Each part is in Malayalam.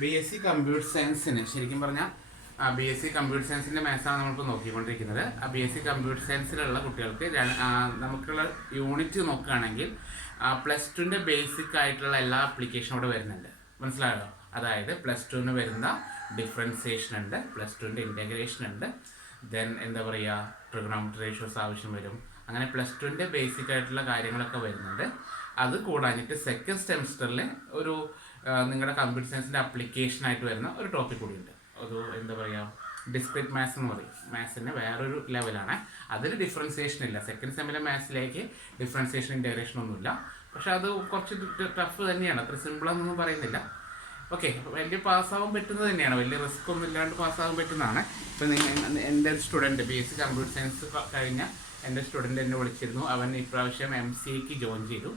ബി എസ് സി കമ്പ്യൂട്ടർ സയൻസിന് ശരിക്കും പറഞ്ഞാൽ ബി എസ് സി കമ്പ്യൂട്ടർ സയൻസിൻ്റെ മാത്സാണ് നമ്മളിപ്പോൾ നോക്കിക്കൊണ്ടിരിക്കുന്നത്. ആ ബി എസ് സി കമ്പ്യൂട്ടർ സയൻസിലുള്ള കുട്ടികൾക്ക് നമുക്കുള്ള യൂണിറ്റ് നോക്കുകയാണെങ്കിൽ പ്ലസ് ടുവിൻ്റെ ബേസിക് ആയിട്ടുള്ള എല്ലാ ആപ്ലിക്കേഷനും ഇവിടെ വരുന്നുണ്ട്. മനസ്സിലായോ? അതായത് പ്ലസ് ടുവിന് വരുന്ന ഡിഫറൻസിയേഷൻ ഉണ്ട്, പ്ലസ് ടുവിൻ്റെ ഇൻറ്റഗ്രേഷൻ ഉണ്ട്, ദെൻ എന്താ പറയുക ട്രിഗണോമെട്രി റേഷ്യോസ് ആവശ്യം വരും. അങ്ങനെ പ്ലസ് ടുവിൻ്റെ ബേസിക് ആയിട്ടുള്ള കാര്യങ്ങളൊക്കെ വരുന്നുണ്ട്. അത് കൂടാഞ്ഞിട്ട് സെക്കൻഡ് സെമിസ്റ്ററിൽ ഒരു നിങ്ങളുടെ കമ്പ്യൂട്ടർ സയൻസിൻ്റെ ആപ്ലിക്കേഷനായിട്ട് വരുന്ന ഒരു ടോപ്പിക് കൂടിയുണ്ട്. ഒരു എന്താ പറയുക ഡിസ്ക്രീറ്റ് മാത്സ് എന്ന് പറയും. മാത്സിൻ്റെ വേറൊരു ലെവലാണ്. അതിൽ ഡിഫറൻസിയേഷൻ ഇല്ല. സെക്കൻഡ് സെമ്മിലെ മാത്സിലേക്ക് ഡിഫറൻസിയേഷൻ ഇൻറ്റഗ്രേഷൻ ഒന്നുമില്ല. പക്ഷെ അത് കുറച്ച് ടഫ് തന്നെയാണ്, അത്ര സിമ്പിളാണെന്നൊന്നും പറയുന്നില്ല. ഓക്കെ, വലിയ പാസ്സാവാൻ പറ്റുന്നത് തന്നെയാണ്, വലിയ റിസ്ക് ഒന്നും ഇല്ലാണ്ട് പാസ്സാകാൻ പറ്റുന്നതാണ്. ഇപ്പം എൻ്റെ ഒരു student B S C computer science കഴിഞ്ഞ എൻ്റെ സ്റ്റുഡൻറ്റ് എന്നെ വിളിച്ചിരുന്നു. അവൻ ഇപ്രാവശ്യം MCAക്ക് ജോയിൻ ചെയ്തു.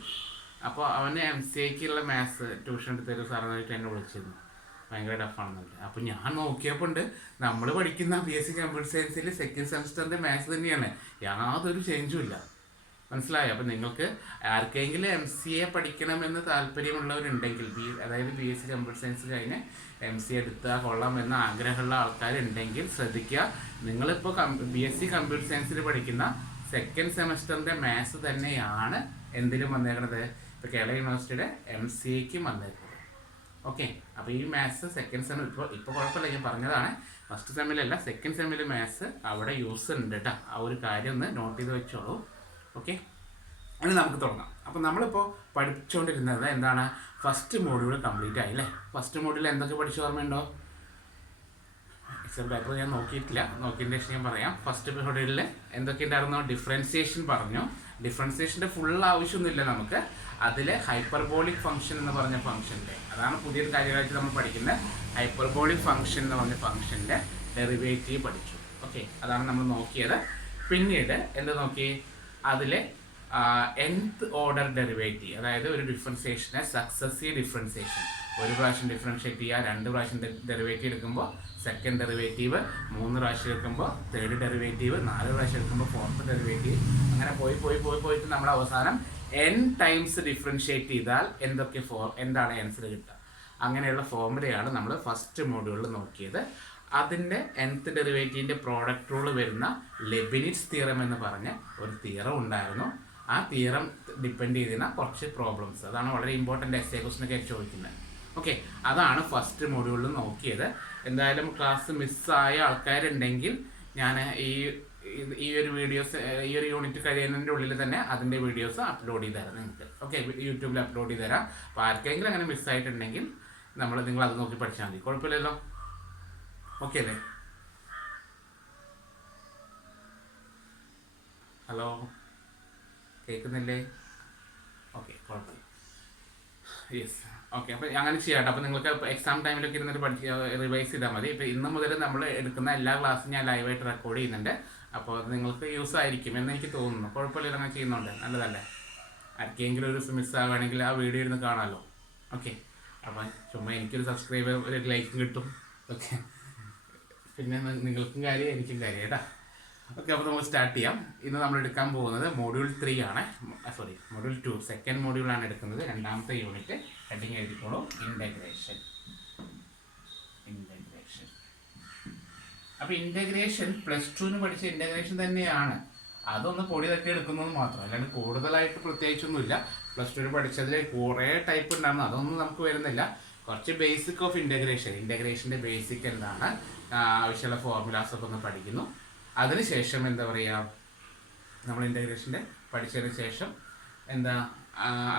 അപ്പോൾ അവന് MCAക്കുള്ള മാത്സ് ട്യൂഷൻ എടുത്തൊരു സാറിനായിട്ട് എന്നെ വിളിച്ചിരുന്നു. ഭയങ്കര ടഫാണെന്നല്ല. അപ്പോൾ ഞാൻ നോക്കിയപ്പോൾ ഉണ്ട് നമ്മൾ പഠിക്കുന്ന ബി എസ് സി കമ്പ്യൂട്ടർ സയൻസിൽ സെക്കൻഡ് സെമിസ്റ്ററിൻ്റെ മാത്സ് തന്നെയാണ്, യാതൊരു ചേഞ്ചും ഇല്ല. മനസ്സിലായോ? അപ്പോൾ നിങ്ങൾക്ക് ആർക്കെങ്കിലും MCA പഠിക്കണമെന്ന് താല്പര്യമുള്ളവരുണ്ടെങ്കിൽ, അതായത് B S C computer science കഴിഞ്ഞ് MCA എടുത്താൽ കൊള്ളാമെന്ന് ആഗ്രഹമുള്ള ആൾക്കാരുണ്ടെങ്കിൽ ശ്രദ്ധിക്കുക. നിങ്ങളിപ്പോൾ ബി എസ് സി കമ്പ്യൂട്ടർ സയൻസിൽ പഠിക്കുന്ന സെക്കൻഡ് സെമസ്റ്ററിൻ്റെ മാത്സ് തന്നെയാണ് എന്തിലും വന്നേക്കുന്നത്, ഇപ്പോൾ കേരള യൂണിവേഴ്സിറ്റിയുടെ MCAക്കും വന്നേക്കുന്നത്. ഓക്കെ, അപ്പോൾ ഈ മാത്സ് സെക്കൻഡ് സെമ്മിൽ ഇപ്പോൾ കുഴപ്പമില്ല, ഞാൻ പറഞ്ഞതാണ്. ഫസ്റ്റ് സെമ്മിലല്ല, സെക്കൻഡ് സെമ്മിൽ മാത്സ് അവിടെ യൂസ് ഉണ്ട് കേട്ടോ. ആ ഒരു കാര്യം ഒന്ന് നോട്ട് ചെയ്ത് വെച്ചോളൂ. ഓക്കെ, ഇനി നമുക്ക് തുടങ്ങാം. അപ്പോൾ നമ്മളിപ്പോൾ പഠിച്ചുകൊണ്ടിരുന്നത് എന്താണ്, ഫസ്റ്റ് മോഡ്യൂൾ കംപ്ലീറ്റ് ആയില്ലേ. ഫസ്റ്റ് മോഡ്യൂൾ എന്തൊക്കെ പഠിച്ചു ഓർമ്മയുണ്ടോ? എക്സാം പേപ്പർ ഞാൻ നോക്കിയിട്ടില്ല, നോക്കിയതിന് ശേഷം ഞാൻ പറയാം. ഫസ്റ്റ് മോഡ്യൂളിൽ എന്തൊക്കെ ഉണ്ടായിരുന്നോ? ഡിഫറൻസിയേഷൻ പറഞ്ഞു. ഡിഫറൻസിയേഷൻ്റെ ഫുൾ ആവശ്യമൊന്നുമില്ല നമുക്ക്. അതിൽ ഹൈപ്പർബോളിക് ഫംഗ്ഷൻ എന്ന് പറഞ്ഞ ഫംഗ്ഷൻ്റെ, അതാണ് പുതിയൊരു കാര്യമായിട്ട് നമ്മൾ പഠിക്കുന്നത്. ഹൈപ്പർബോളിക് ഫംഗ്ഷൻ എന്ന് പറഞ്ഞ ഫംഗ്ഷൻ്റെ ഡെറിവേറ്റീവ് പഠിച്ചു. ഓക്കെ, അതാണ് നമ്മൾ നോക്കിയത്. പിന്നീട് എന്ത് നോക്കി? അതിലെ nth ഓർഡർ ഡെറിവേറ്റീവ്, അതായത് ഒരു ഡിഫറൻസിയേഷനെ സക്സസീവ് ഡിഫറൻസിയേഷൻ, ഒരു പ്രാവശ്യം ഡിഫറൻഷിയേറ്റ് ചെയ്യുക, 2 പ്രാവശ്യം ഡെറിവേറ്റീവ് എടുക്കുമ്പോൾ സെക്കൻഡ് ഡെറിവേറ്റീവ്, 3 പ്രാവശ്യം എടുക്കുമ്പോൾ തേർഡ് ഡെറിവേറ്റീവ്, 4 പ്രാവശ്യം എടുക്കുമ്പോൾ ഫോർത്ത് ഡെറിവേറ്റീവ്, അങ്ങനെ പോയിട്ട് നമ്മൾ അവസാനം n ടൈംസ് ഡിഫറൻഷിയേറ്റ് ചെയ്താൽ എന്താണ് ആൻസർ കിട്ടുക. അങ്ങനെയുള്ള ഫോർമുലയാണ് നമ്മൾ ഫസ്റ്റ് മോഡ്യൂളിൽ നോക്കിയത്. അതിൻ്റെ nth ഡെറിവേറ്റീവിൻ്റെ പ്രോഡക്റ്റ് റൂൾ വരുന്ന ലെബിനിറ്റ്സ് തിയറം എന്ന് പറഞ്ഞ ഒരു തിയറം ഉണ്ടായിരുന്നു. ആ തിയറം ഡിപ്പെൻഡ് ചെയ്തിരുന്ന കുറച്ച് പ്രോബ്ലംസ്, അതാണ് വളരെ ഇമ്പോർട്ടൻ്റ് എസ്സേ ക്വസ്റ്റ്യനൊക്കെ ചോദിക്കുന്നത്. ഓക്കെ, അതാണ് ഫസ്റ്റ് മോഡ്യൂളിൽ നോക്കിയത്. എന്തായാലും ക്ലാസ് മിസ്സായ ആൾക്കാരുണ്ടെങ്കിൽ ഞാൻ ഈ ഒരു വീഡിയോസ്, ഈ ഒരു യൂണിറ്റ് കഴിയുന്നതിൻ്റെ ഉള്ളിൽ തന്നെ അതിൻ്റെ വീഡിയോസ് അപ്ലോഡ് ചെയ്ത് തരാം നിങ്ങൾക്ക്. ഓക്കെ, യൂട്യൂബിൽ അപ്ലോഡ് ചെയ്ത് തരാം. അപ്പോൾ ആർക്കെങ്കിലും അങ്ങനെ മിസ്സായിട്ടുണ്ടെങ്കിൽ നിങ്ങൾ അത് നോക്കി പഠിച്ചാൽ മതി, കുഴപ്പമില്ലല്ലോ. ഓക്കെ അല്ലേ? ഹലോ, കേൾക്കുന്നില്ലേ? ഓക്കെ, കുഴപ്പമില്ല. Yes, okay. അപ്പോൾ അങ്ങനെ ചെയ്യാം. അപ്പോൾ നിങ്ങൾക്ക് എക്സാം ടൈമിലൊക്കെ ഇരുന്നിട്ട് റിവൈസ് ചെയ്താൽ മതി. ഇപ്പോൾ ഇന്ന് മുതൽ നമ്മൾ എടുക്കുന്ന എല്ലാ ക്ലാസ്സും ഞാൻ ലൈവായിട്ട് റെക്കോർഡ് ചെയ്യുന്നുണ്ട്. അപ്പോൾ അത് നിങ്ങൾക്ക് യൂസ് ആയിരിക്കും എന്ന് എനിക്ക് തോന്നുന്നു. കുഴപ്പമില്ല, അങ്ങനെ ചെയ്യുന്നുണ്ട്, നല്ലതല്ലേ? ആർക്കെങ്കിലും ഒരു മിസ്സാവുകയാണെങ്കിൽ ആ വീഡിയോ ഇരുന്ന് കാണാമല്ലോ. ഓക്കെ, അപ്പം ചുമ്മാ എനിക്കൊരു സബ്സ്ക്രൈബർ, ഒരു ലൈക്കും കിട്ടും. ഓക്കെ, പിന്നെ നിങ്ങൾക്കും കാര്യം എനിക്കും കാര്യം കേട്ടോ. ഓക്കെ, അപ്പോൾ നമുക്ക് സ്റ്റാർട്ട് ചെയ്യാം. ഇന്ന് നമ്മൾ എടുക്കാൻ പോകുന്നത് മോഡ്യൂൾ 3 ആണ്, മോഡ്യൂൾ 2 സെക്കൻഡ് മോഡ്യൂളാണ് എടുക്കുന്നത്. രണ്ടാമത്തെ യൂണിറ്റ് ഹെഡിങ് എഴുതിക്കോളൂ, ഇൻ്റഗ്രേഷൻ. അപ്പോൾ ഇൻ്റഗ്രേഷൻ പ്ലസ് ടുവിന് പഠിച്ച ഇൻ്റഗ്രേഷൻ തന്നെയാണ്. അതൊന്ന് പൊടി തട്ടി എടുക്കുന്നത് മാത്രം, അല്ലാണ്ട് കൂടുതലായിട്ട് പ്രത്യേകിച്ചൊന്നുമില്ല. പ്ലസ് ടുവിന് പഠിച്ചതിൽ കുറേ ടൈപ്പ് ഉണ്ടായിരുന്നു, അതൊന്നും നമുക്ക് വരുന്നില്ല. കുറച്ച് ബേസിക് ഓഫ് ഇൻ്റഗ്രേഷൻ്റെ ബേസിക് എന്താണ്, ആവശ്യമുള്ള ഫോർമുലാസൊക്കെ ഒന്ന് പഠിക്കുന്നു. അതിനുശേഷം എന്താ പറയുക, നമ്മൾ ഇൻ്റഗ്രേഷൻ്റെ പഠിച്ചതിന് ശേഷം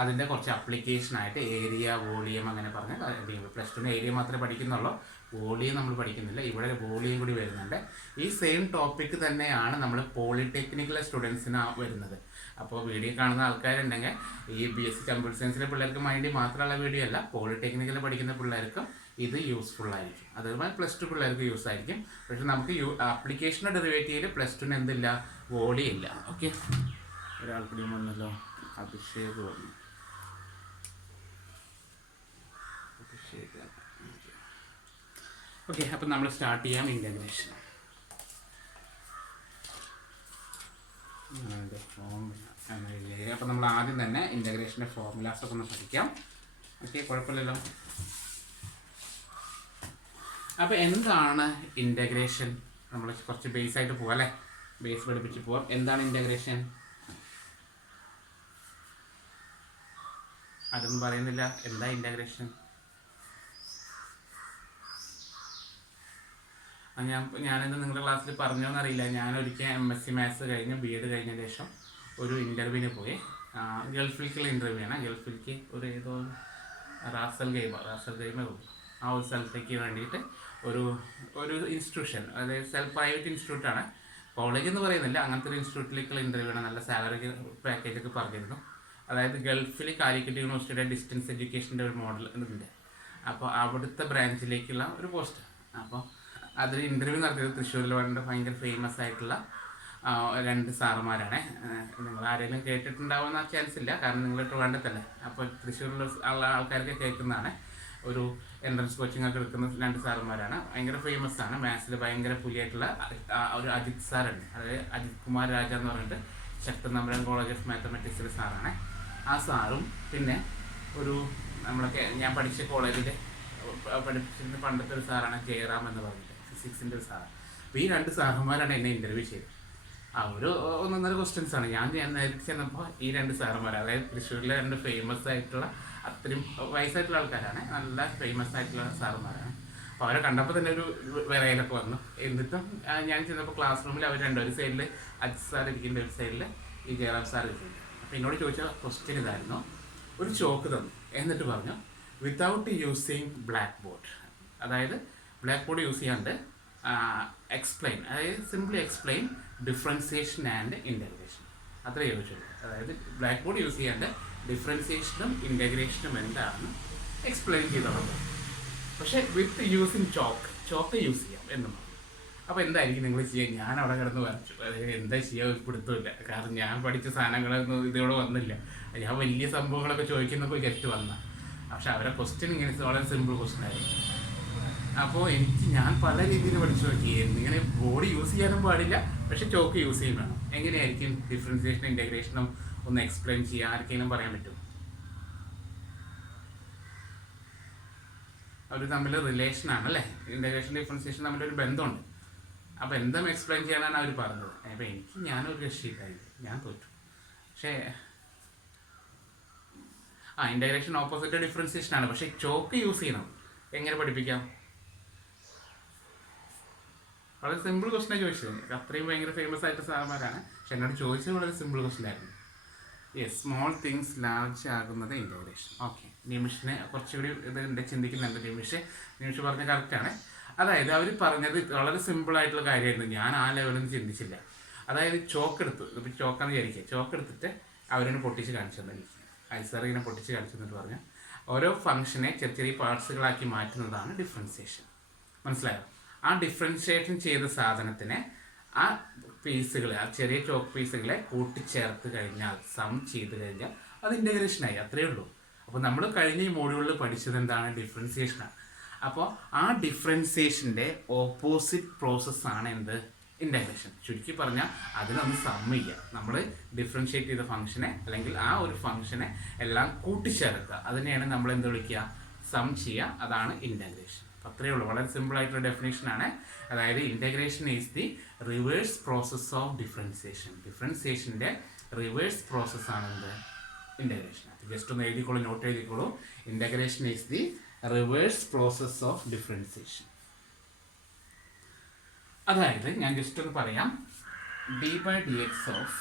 അതിൻ്റെ കുറച്ച് അപ്ലിക്കേഷനായിട്ട് ഏരിയ, വോളിയം അങ്ങനെ പറഞ്ഞ കാര്യങ്ങൾ. പ്ലസ് ടുവിന് ഏരിയ മാത്രമേ പഠിക്കുന്നുള്ളൂ, വോളിയം നമ്മൾ പഠിക്കുന്നില്ല. ഇവിടെ വോളിയം കൂടി വരുന്നുണ്ട്. ഈ സെയിം ടോപ്പിക്ക് തന്നെയാണ് നമ്മൾ പോളിടെക്നിക്കൽ സ്റ്റുഡൻസിന് വരുന്നത്. അപ്പോൾ വീഡിയോ കാണുന്ന ആൾക്കാരുണ്ടെങ്കിൽ ഈ BSc കമ്പ്യൂട്ടർ സയൻസിലെ പിള്ളേർക്ക് വേണ്ടി മാത്രമുള്ള വീഡിയോ അല്ല, പോളിടെക്നിക്കൽ പഠിക്കുന്ന പിള്ളേർക്കും ഇത് യൂസ്ഫുൾ ആയിരിക്കും. അതുപോലെ പ്ലസ് ടു പിള്ളേർക്ക് യൂസ് ആയിരിക്കും. പക്ഷെ നമുക്ക് ആപ്ലിക്കേഷൻ്റെ ഡെറിവേറ്റീവിൽ പ്ലസ് ടുവിന് എന്തില്ല, വോളിയം ഇല്ല. ഓക്കെ, ഒരാൾ കൂടി വന്നല്ലോ, അഭിഷേക് വന്നു. ഓക്കെ, അപ്പം നമ്മൾ സ്റ്റാർട്ട് ചെയ്യാം ഇൻ്റഗ്രേഷൻ. അപ്പം നമ്മൾ ആദ്യം തന്നെ ഇൻ്റഗ്രേഷൻ്റെ ഫോർമുലാസൊക്കെ ഒന്ന് പഠിക്കാം. ഓക്കെ, കുഴപ്പമില്ലല്ലോ. അപ്പോൾ എന്താണ് ഇൻ്റഗ്രേഷൻ? നമ്മൾ കുറച്ച് ബേസ് ആയിട്ട് പോവാം അല്ലേ, ബേസ് പഠിപ്പിച്ച് പോവാം. എന്താണ് ഇൻ്റഗ്രേഷൻ? അതൊന്നും പറയുന്നില്ല. എന്താ ഇൻ്റഗ്രേഷൻ? ഞാനിത് നിങ്ങളുടെ ക്ലാസ്സിൽ പറഞ്ഞോന്നറിയില്ല. ഞാനൊരിക്കൽ MSc മാത്സ് കഴിഞ്ഞ് BEd കഴിഞ്ഞ ശേഷം ഒരു ഇൻ്റർവ്യൂവിന് പോയി. ഗൾഫിലേക്കുള്ള ഇൻ്റർവ്യൂ ആണ്. ഗൾഫിലേക്ക് ഒരു ഏതോ റാസൽ ഗൈമ പോകും. ആ ഒരു സ്ഥലത്തേക്ക് വേണ്ടിയിട്ട് ഒരു ഇൻസ്റ്റിറ്റ്യൂഷൻ, അതായത് പ്രൈവറ്റ് ഇൻസ്റ്റിറ്റ്യൂട്ടാണ്, കോളേജ് എന്ന് പറയുന്നില്ല, അങ്ങനത്തെ ഒരു ഇൻസ്റ്റിറ്റ്യൂട്ടിലേക്കുള്ള ഇൻ്റർവ്യൂ ആണ്. നല്ല സാലറി പാക്കേജൊക്കെ പറഞ്ഞിരുന്നു. അതായത് ഗൾഫിൽ കാലിക്കറ്റ് യൂണിവേഴ്സിറ്റിയുടെ ഡിസ്റ്റൻസ് എഡ്യൂക്കേഷൻ്റെ ഒരു മോഡൽ ഉണ്ട്. അപ്പോൾ അവിടുത്തെ ബ്രാഞ്ചിലേക്കുള്ള ഒരു പോസ്റ്റ്. അപ്പോൾ അതിൽ ഇൻ്റർവ്യൂ നടത്തിയത് തൃശ്ശൂരിൽ ഭയങ്കര ഫേമസ് ആയിട്ടുള്ള 2 സാറുമാരാണ്. നിങ്ങൾ ആരെങ്കിലും കേട്ടിട്ടുണ്ടാവുന്ന ചാൻസ് ഇല്ല, കാരണം നിങ്ങൾ ട്രിവാൻഡ്രത്തല്ലേ. അപ്പോൾ തൃശ്ശൂരിലുള്ള ആൾക്കാർക്ക് കേൾക്കുന്നതാണ്. ഒരു എൻട്രൻസ് കോച്ചിങ് ഒക്കെ എടുക്കുന്ന 2 സാറുമാരാണ്. ഭയങ്കര ഫേമസ് ആണ്. മാത്സിൽ ഭയങ്കര പുലിയായിട്ടുള്ള ഒരു അജിത് സാറുണ്ട്. അതായത് അജിത് കുമാർ രാജ എന്ന് പറഞ്ഞിട്ട് ശക്തനമ്പലം കോളേജ് ഓഫ് മാത്തമാറ്റിക്സിലെ സാറാണ്. ആ സാറും പിന്നെ നമ്മളൊക്കെ ഞാൻ പഠിച്ച കോളേജിൽ പഠിപ്പിച്ചിരുന്ന പണ്ടത്തെ ഒരു സാറാണ് ജയറാം എന്ന് പറഞ്ഞിട്ട്, ഫിസിക്സിൻ്റെ ഒരു സാറ്. അപ്പോൾ ഈ 2 സാറുമാരാണ് എന്നെ ഇൻ്റർവ്യൂ ചെയ്തത്. അവർ 1-1.5 ക്വസ്റ്റ്യൻസ് ആണ്. ഞാൻ നേരിട്ട് ചെന്നപ്പോൾ ഈ 2 സാറുമാർ, അതായത് തൃശ്ശൂരിലെ 2 ഫേമസ് ആയിട്ടുള്ള, അത്രയും വയസ്സായിട്ടുള്ള ആൾക്കാരാണ്, നല്ല ഫേമസ് ആയിട്ടുള്ള സാറുമാരാണ്. അപ്പോൾ അവരെ കണ്ടപ്പോൾ തന്നെ ഒരു വിറയിലൊക്കെ വന്നു. എന്നിട്ടും ഞാൻ ചെന്നപ്പോൾ ക്ലാസ് റൂമിൽ അവർ 2 ഒരു സൈഡിൽ അജിത് സാർ ഇരിക്കുന്ന, ഒരു സൈഡിൽ ഈ ജയറാം സാർ ഇരിക്കുന്നത്. അപ്പോൾ എന്നോട് ചോദിച്ച ക്വസ്റ്റ്യൻ ഇതായിരുന്നു. ഒരു ചോക്ക് തന്നു, എന്നിട്ട് പറഞ്ഞു വിത്തൗട്ട് യൂസിങ് ബ്ലാക്ക് ബോർഡ്, അതായത് ബ്ലാക്ക് ബോർഡ് യൂസ് ചെയ്യാണ്ട് എക്സ്പ്ലെയിൻ, അതായത് simply explain differentiation and integration. അത്രേ ചോദിച്ചുള്ളൂ. അതായത് ബ്ലാക്ക് ബോർഡ് യൂസ് ചെയ്യാണ്ട് ഡിഫറൻസിയേഷനും ഇൻ്റഗ്രേഷനും എന്താണെന്ന് എക്സ്പ്ലെയിൻ ചെയ്തോളൂ. പക്ഷേ വിത്ത് യൂസിങ് ചോക്ക് യൂസ് ചെയ്യാം എന്നും പറഞ്ഞു. അപ്പോൾ എന്തായിരിക്കും നിങ്ങൾ ചെയ്യുക? ഞാൻ അവിടെ കിടന്ന് വരച്ചു. എന്താ ചെയ്യുക ഒരു പിടുത്തമില്ല. കാരണം ഞാൻ പഠിച്ച സാധനങ്ങളൊന്നും ഇതിവിടെ വന്നില്ല. ഞാൻ വലിയ സംഭവങ്ങളൊക്കെ ചോദിക്കുന്നപ്പോൾ ഗസ്റ്റ് വന്ന. പക്ഷെ അവരെ ക്വസ്റ്റ്യൻ ഇങ്ങനെ വളരെ സിമ്പിൾ ക്വസ്റ്റ്യൻ ആയിരുന്നു. അപ്പോൾ ഞാൻ പല രീതിയിൽ പഠിച്ചു നോക്കി. എന്നിങ്ങനെ ബോഡി യൂസ് ചെയ്യാനും പാടില്ല, പക്ഷെ ചോക്ക് യൂസ് ചെയ്യും വേണം. എങ്ങനെയായിരിക്കും ഡിഫറൻസിയേഷനും ഇൻ്റഗ്രേഷനും ഒന്ന് എക്സ്പ്ലെയിൻ ചെയ്യാൻ ആർക്കെങ്കിലും പറയാൻ പറ്റും? അവർ തമ്മിൽ റിലേഷനാണ് അല്ലേ, ഇൻ്റഗ്രേഷൻ ഡിഫറൻസിയേഷൻ തമ്മിലൊരു ബന്ധമുണ്ട്. ആ ബന്ധം എക്സ്പ്ലെയിൻ ചെയ്യാനാണ് അവർ പറഞ്ഞത്. അപ്പോൾ ഞാനൊരു രക്ഷയില്ലായി, ഞാൻ തോറ്റു. പക്ഷേ ഇൻ്റഗ്രേഷൻ ഓപ്പോസിറ്റ് ഡിഫറൻസിയേഷൻ ആണ്, പക്ഷേ ചോക്ക് യൂസ് ചെയ്യണം. എങ്ങനെ പഠിപ്പിക്കാം? വളരെ സിമ്പിൾ ക്വസ്റ്റ്യൻ ചോദിച്ചത്. അത്രയും ഭയങ്കര ഫേമസ് ആയിട്ട് സാറന്മാരാണ്, പക്ഷെ എന്നോട് ചോദിച്ചത് വളരെ സിമ്പിൾ ക്വസ്റ്റ്യൻ ആയിരുന്നു. സ്മോൾ തിങ്സ് ലാർജ് ആകുന്നത് ഇൻ്റഗ്രേഷൻ. ഓക്കെ, നിമിഷിനെ കുറച്ചുകൂടി ഇതുണ്ട്, ചിന്തിക്കുന്നുണ്ട്. നിമിഷ് പറഞ്ഞ കറക്റ്റാണ്. അതായത് അവർ പറഞ്ഞത് വളരെ സിമ്പിളായിട്ടുള്ള കാര്യമായിരുന്നു. ഞാൻ ആ ലെവലൊന്നും ചിന്തിച്ചില്ല. അതായത് ചോക്കെടുത്തു, ഇപ്പോൾ ചോക്കാന്ന് വിചാരിക്കുക, ചോക്കെടുത്തിട്ട് അവരിനെ പൊട്ടിച്ച് കാണിച്ചു തന്നെ, ഐസർ ഇങ്ങനെ പൊട്ടിച്ച് കാണിച്ചു എന്നിട്ട് പറഞ്ഞാൽ ഓരോ ഫംഗ്ഷനെ ചെറിയ ചെറിയ പാർട്സുകളാക്കി മാറ്റുന്നതാണ് ഡിഫറൻസിയേഷൻ. മനസ്സിലായോ? ആ ഡിഫറൻഷിയേഷൻ ചെയ്ത സാധനത്തിനെ ആ പീസുകളെ, ആ ചെറിയ ചോക്ക് പീസുകളെ കൂട്ടിച്ചേർത്ത് കഴിഞ്ഞാൽ, സം ചെയ്ത് കഴിഞ്ഞാൽ അത് ഇൻ്റഗ്രേഷനായി. അത്രയേ ഉള്ളൂ. അപ്പോൾ നമ്മൾ കഴിഞ്ഞ ഈ മോഡ്യൂളിൽ പഠിച്ചത് എന്താണ്? ഡിഫറൻസിയേഷനാണ്. അപ്പോൾ ആ ഡിഫറൻസിയേഷൻ്റെ ഓപ്പോസിറ്റ് പ്രോസസ്സാണ് എന്ത്? ഇൻ്റഗ്രേഷൻ. ചുരുക്കി പറഞ്ഞാൽ അതിനൊന്ന് സം ചെയ്യുക. നമ്മൾ ഡിഫറൻഷിയേറ്റ് ചെയ്ത ഫംഗ്ഷനെ അല്ലെങ്കിൽ ആ ഒരു ഫംഗ്ഷനെ എല്ലാം കൂട്ടിച്ചേർക്കുക, അതിനെയാണ് നമ്മൾ എന്ത് വിളിക്കുക? സം ചെയ്യുക. അതാണ് ഇൻ്റഗ്രേഷൻ. അത്രയേ ഉള്ളൂ. വളരെ സിമ്പിൾ ആയിട്ടുള്ള ഡെഫിനേഷനാണ്. അതായത് integration is the reverse process of differentiation. ഡിഫറൻസിയേഷൻ്റെ റിവേഴ്സ് പ്രോസസ്സാണ് എന്ത്? ഇൻ്റഗ്രേഷൻ. ജസ്റ്റ് ഒന്ന് എഴുതിക്കോളൂ, നോട്ട് എഴുതിക്കോളൂ. Integration is the reverse process of differentiation. അതായത് ഞാൻ ജസ്റ്റ് ഒന്ന് പറയാം. d/dx of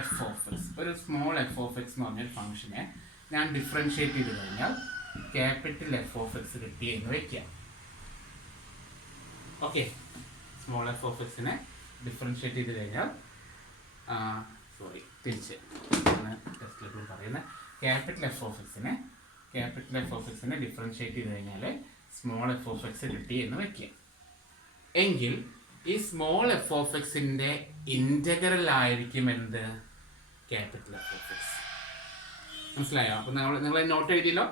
F of x, ഒരു സ്മോൾ എഫ് ഓഫ് എക്സ് എന്ന് പറഞ്ഞൊരു ഫംഗ്ഷനെ ഞാൻ ഡിഫറൻഷിയേറ്റ് ചെയ്ത് കഴിഞ്ഞാൽ ക്യാപിറ്റൽ എഫ് ഓഫ് എക്സ് കിട്ടിയെന്ന് വയ്ക്കാം. ഓക്കെ, സ്മോൾ എഫ് ഓഫ് എക്സിനെ ഡിഫറൻഷിയേറ്റ് ചെയ്ത് കഴിഞ്ഞാൽ തിരിച്ച് ടെസ്റ്റിലെപ്പോഴും പറയുന്നത് ക്യാപിറ്റൽ എഫ് ഓഫ് എക്സിനെ ഡിഫറൻഷിയേറ്റ് ചെയ്ത് കഴിഞ്ഞാൽ സ്മോൾ എഫ് ഓഫ് എക്സ് കിട്ടി എന്ന് വയ്ക്കുക. എങ്കിൽ ഈ സ്മോൾ എഫ് ഓഫ് എക്സിൻ്റെ ഇൻ്റഗ്രൽ ആയിരിക്കും എന്ത്? Capital F of x. മനസ്സിലായോ? അപ്പോൾ നിങ്ങൾ നോട്ട് എഴുതിയല്ലോ.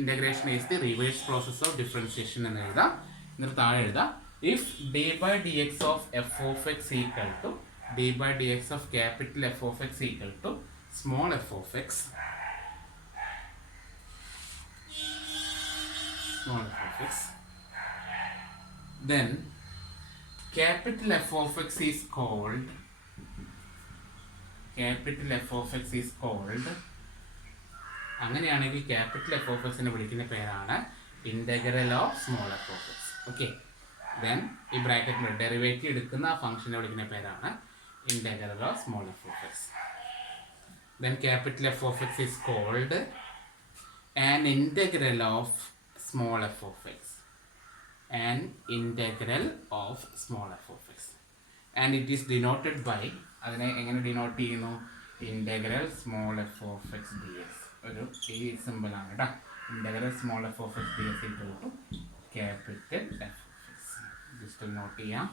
Integration is the reverse process of differentiation എന്ന് എഴുതാം. എന്നിട്ട് താഴെ എഴുതാം, if d/dx of F of x equal to d/dx of capital F of x equal to small F of x then capital F of x is called അങ്ങനെയാണെങ്കിൽ ക്യാപിറ്റൽ എഫ് ഓഫ് എക്സിനെ വിളിക്കുന്ന പേരാണ് integral of small F of x. Okay, then ഈ ബ്രാക്കറ്റിൽ ഡെറിവേറ്റീവ് എടുക്കുന്ന ആ ഫംഗ്ഷനെ വിളിക്കുന്ന പേരാണ് integral of small F of x. Then capital F of x is called an integral of small f of x, an integral of small f of x, and it is denoted by, അതിനെ എങ്ങനെ ഡിനോട്ട് ചെയ്യുന്നു, integral small F of x d x. ഒരു ഈ സിമ്പിൾ ആണ് കേട്ടോ. Integral small F of x d x equal to capital F of x. Just note ചെയ്യാം.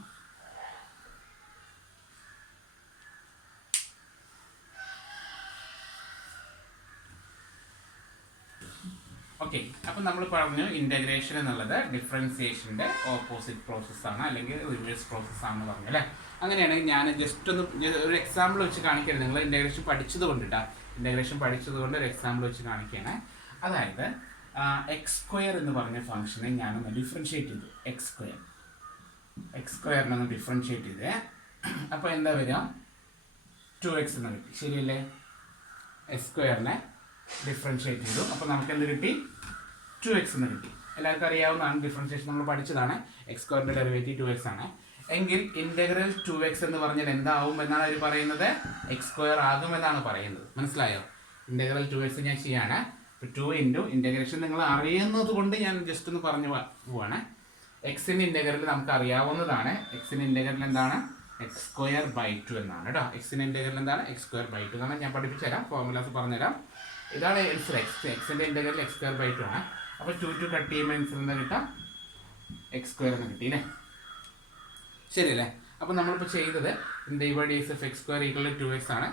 ഓക്കെ, അപ്പം നമ്മൾ പറഞ്ഞു ഇൻ്റഗ്രേഷൻ എന്നുള്ളത് ഡിഫറൻസിയേഷൻ്റെ ഓപ്പോസിറ്റ് പ്രോസസ്സാണ്, അല്ലെങ്കിൽ റിവേഴ്സ് പ്രോസസ്സാണെന്ന് പറഞ്ഞു അല്ലേ. അങ്ങനെയാണെങ്കിൽ ഞാൻ ജസ്റ്റ് ഒന്ന് ഒരു എക്സാമ്പിൾ വെച്ച് കാണിക്കരുത്. നിങ്ങൾ ഇൻ്റഗ്രേഷൻ പഠിച്ചത് കൊണ്ടിട്ടാ, ഇൻ്റഗ്രേഷൻ പഠിച്ചത് കൊണ്ട് ഒരു എക്സാമ്പിൾ വെച്ച് കാണിക്കുകയാണ്. അതായത് എക്സ് സ്ക്വയർ എന്ന് പറഞ്ഞ ഫംഗ്ഷനെ ഞാനൊന്ന് ഡിഫറൻഷ്യേറ്റ് ചെയ്തു. എക്സ് സ്ക്വയറിനൊന്ന് ഡിഫറൻഷ്യേറ്റ് ചെയ്തേ. അപ്പോൾ എന്താ വരിക, 2x എന്ന് കിട്ടി. ശരിയല്ലേ? എക്സ് സ്ക്വയറിനെ ഡിഫറൻഷ്യേറ്റ് ചെയ്തു. അപ്പോൾ നമുക്ക് എന്ത് കിട്ടി, 2x എന്ന് കിട്ടി. എല്ലാവർക്കും അറിയാവുന്നതാണ്, ഡിഫറൻഷ്യേഷൻ നമ്മൾ പഠിച്ചതാണ്. എക്സ് സ്ക്വയറിൻ്റെ ഡെറിവേറ്റീവ് 2x ആണ്. എങ്കിൽ ഇൻ്റഗ്രൽ 2x എന്ന് പറഞ്ഞാൽ എന്താവും എന്നാണ് അവർ പറയുന്നത്, എക്സ് സ്ക്വയർ ആകുമെന്നാണ് പറയുന്നത്. മനസ്സിലായോ? ഇൻ്റഗ്രൽ 2x ഞാൻ ചെയ്യാണ്. ഇപ്പോൾ 2 ഇൻറ്റു ഇൻ്റഗ്രേഷൻ നിങ്ങൾ അറിയുന്നത് കൊണ്ട് ഞാൻ ജസ്റ്റ് ഒന്ന് പറഞ്ഞു പോവാണ്. എക്സിൻ്റെ ഇൻ്റഗ്രൽ നമുക്ക് അറിയാവുന്നതാണ്. എക്സിൻ്റെ ഇൻ്റഗ്രൽ എന്താണ്, എക്സ് സ്ക്വയർ ബൈ 2 എന്നാണ് കേട്ടോ. എക്സിൻ്റെ ഇൻ്റഗ്രൽ എന്താണ്, എക്സ് സ്ക്വയർ ബൈ 2 എന്നാണ്. ഞാൻ പഠിപ്പിച്ചു തരാം, ഫോർമുലാസ് പറഞ്ഞുതരാം. ഇതാണ് ആൻസർ. എക്സിൻ്റെ ഇൻ്റഗ്രൽ എക്സ് സ്ക്വയർ ബൈ 2 ആണ്. അപ്പോൾ 2 കട്ട് ചെയ്യുമ്പോൾ ആൻസർ എന്താ കിട്ടാം, എക്സ് സ്ക്വയർ എന്ന് കിട്ടി അല്ലേ. ശരിയല്ലേ? അപ്പോൾ നമ്മളിപ്പോൾ ചെയ്തത് divide f x square equal to 2x ആണ്.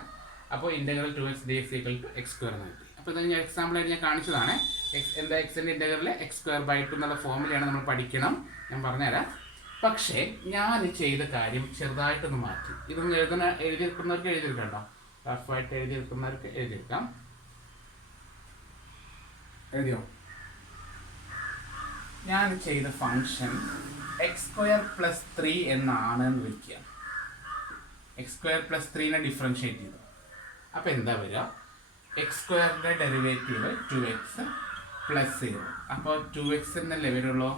അപ്പോൾ integral 2x dx equal to x square എന്ന് കിട്ടി. അപ്പോൾ ഇത് ഞാൻ എക്സാമ്പിളായിട്ട് ഞാൻ കാണിച്ചതാണ്. എക്സിൻ്റെ ഇൻ്റഗ്രൽ എക്സ് സ്ക്വയർ ബൈ 2 എന്നുള്ള ഫോമിലാണ് നമ്മൾ പഠിക്കണം. ഞാൻ പറഞ്ഞുതരാം. പക്ഷേ ഞാൻ ചെയ്ത കാര്യം ചെറുതായിട്ടൊന്ന് മാറ്റി. ഇതൊന്ന് എഴുതിയെടുക്കുന്നവർക്ക് എഴുതിയെടുക്കാം കേട്ടോ. റഫായിട്ട് എഴുതിയെടുക്കുന്നവർക്ക് എഴുതിയെടുക്കാം. എഴുതിയോ? ഞാൻ ചെയ്ത ഫംഗ്ഷൻ എക്സ് സ്ക്വയർ പ്ലസ് 3 എന്നാണ് എന്ന് വയ്ക്കുക. എക്സ് സ്ക്വയർ പ്ലസ് 3നെ ഡിഫറൻഷ്യേറ്റ് ചെയ്തു. അപ്പോൾ എന്താ വരിക, എക്സ് സ്ക്വയറിൻ്റെ ഡെറിവേറ്റീവ് 2x പ്ലസ് 0. അപ്പോൾ 2x എന്നല്ലേ വരുള്ളൂ,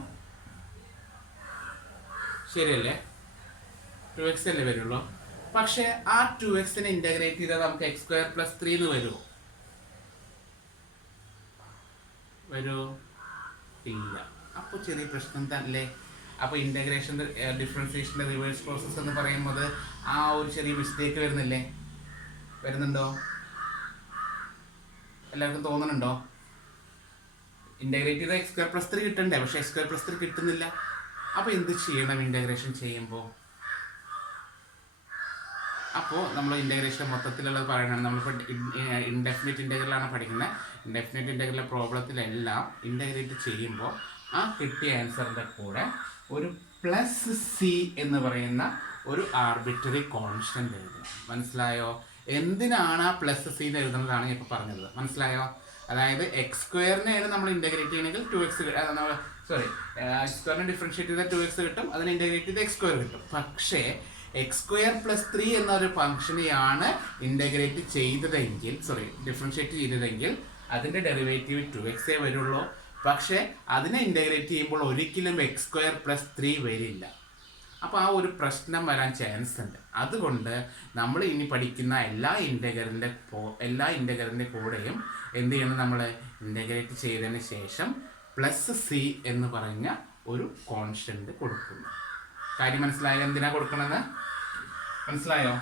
ശരിയല്ലേ? 2x അല്ലേ വരുള്ളൂ. പക്ഷേ ആ 2xനെ ഇൻ്റഗ്രേറ്റ് ചെയ്താൽ നമുക്ക് എക്സ് സ്ക്വയർ പ്ലസ് 3 എന്ന് വരുമോ? ഇല്ല. അപ്പോൾ ചെറിയ പ്രശ്നം തന്നെ. അപ്പോൾ ഇൻ്റഗ്രേഷൻ്റെ ഡിഫറൻസിയേഷൻ്റെ റിവേഴ്സ് പ്രോസസ്സ് എന്ന് പറയുന്നത് ആ ഒരു ചെറിയ മിസ്റ്റേക്ക് വരുന്നുണ്ടോ? എല്ലാവർക്കും തോന്നുന്നുണ്ടോ? ഇൻ്റഗ്രേറ്റ് ചെയ്ത എക്സ് സ്ക്വയർ പ്ലസ് 3 കിട്ടണ്ടേ, പക്ഷേ എക്സ് സ്ക്വയർ പ്ലസ് 3 കിട്ടുന്നില്ല. അപ്പോൾ എന്ത് ചെയ്യണം ഇൻ്റഗ്രേഷൻ ചെയ്യുമ്പോൾ? അപ്പോൾ നമ്മൾ ഇൻ്റഗ്രേഷൻ മൊത്തത്തിലുള്ളത് പറയണം. നമ്മളിപ്പോൾ ഇൻഡെഫിനിറ്റ് ഇൻ്റഗ്രലാണ് പഠിക്കുന്നത്. ഇൻഡെഫിനിറ്റ് ഇൻ്റഗ്രൽ പ്രോബ്ലത്തിലെല്ലാം ഇൻ്റഗ്രേറ്റ് ചെയ്യുമ്പോൾ ആ കിട്ടിയ ആൻസറിൻ്റെ കൂടെ ഒരു പ്ലസ് സി എന്ന് പറയുന്ന ഒരു ആർബിട്രറി കോൺസ്റ്റൻ്റ് എഴുതുക. മനസ്സിലായോ? എന്തിനാണ് ആ പ്ലസ് സി എന്ന് എഴുതുന്നതാണ് ഞാൻ ഇപ്പോൾ പറഞ്ഞത്. മനസ്സിലായോ? അതായത് എക്സ് സ്ക്വയറിനെയാണ് നമ്മൾ ഇൻ്റഗ്രേറ്റ് ചെയ്യണമെങ്കിൽ 2x എക്സ് സ്ക്വയറിനെ ഡിഫറൻഷ്യേറ്റ് ചെയ്താൽ 2x കിട്ടും. അതിനെ ഇൻ്റഗ്രേറ്റ് ചെയ്താൽ എക്സ് സ്ക്വയർ കിട്ടും. പക്ഷേ എക്സ് സ്ക്വയർ പ്ലസ് 3 എന്നൊരു ഫംഗ്ഷനെയാണ് ഇൻ്റഗ്രേറ്റ് ചെയ്തതെങ്കിൽ, ഡിഫറൻഷ്യേറ്റ് ചെയ്തതെങ്കിൽ അതിൻ്റെ ഡെറിവേറ്റീവ് 2x വരുള്ളൂ. പക്ഷേ അതിനെ ഇൻ്റഗ്രേറ്റ് ചെയ്യുമ്പോൾ ഒരിക്കലും എക്സ് സ്ക്വയർ പ്ലസ് 3 വരില്ല. അപ്പോൾ ആ ഒരു പ്രശ്നം വരാൻ ചാൻസ് ഉണ്ട്. അതുകൊണ്ട് നമ്മൾ ഇനി പഠിക്കുന്ന എല്ലാ ഇൻ്റഗ്രലിൻ്റെ കൂടെയും എന്ത് ചെയ്യണം, നമ്മൾ ഇൻ്റഗ്രേറ്റ് ചെയ്തതിന് ശേഷം പ്ലസ് സി എന്ന് പറഞ്ഞ ഒരു കോൺസ്റ്റൻ്റ് കൊടുക്കുന്നു. കാര്യം മനസ്സിലായോ? എന്തിനാണ് കൊടുക്കണത്? മനസ്സിലായോ?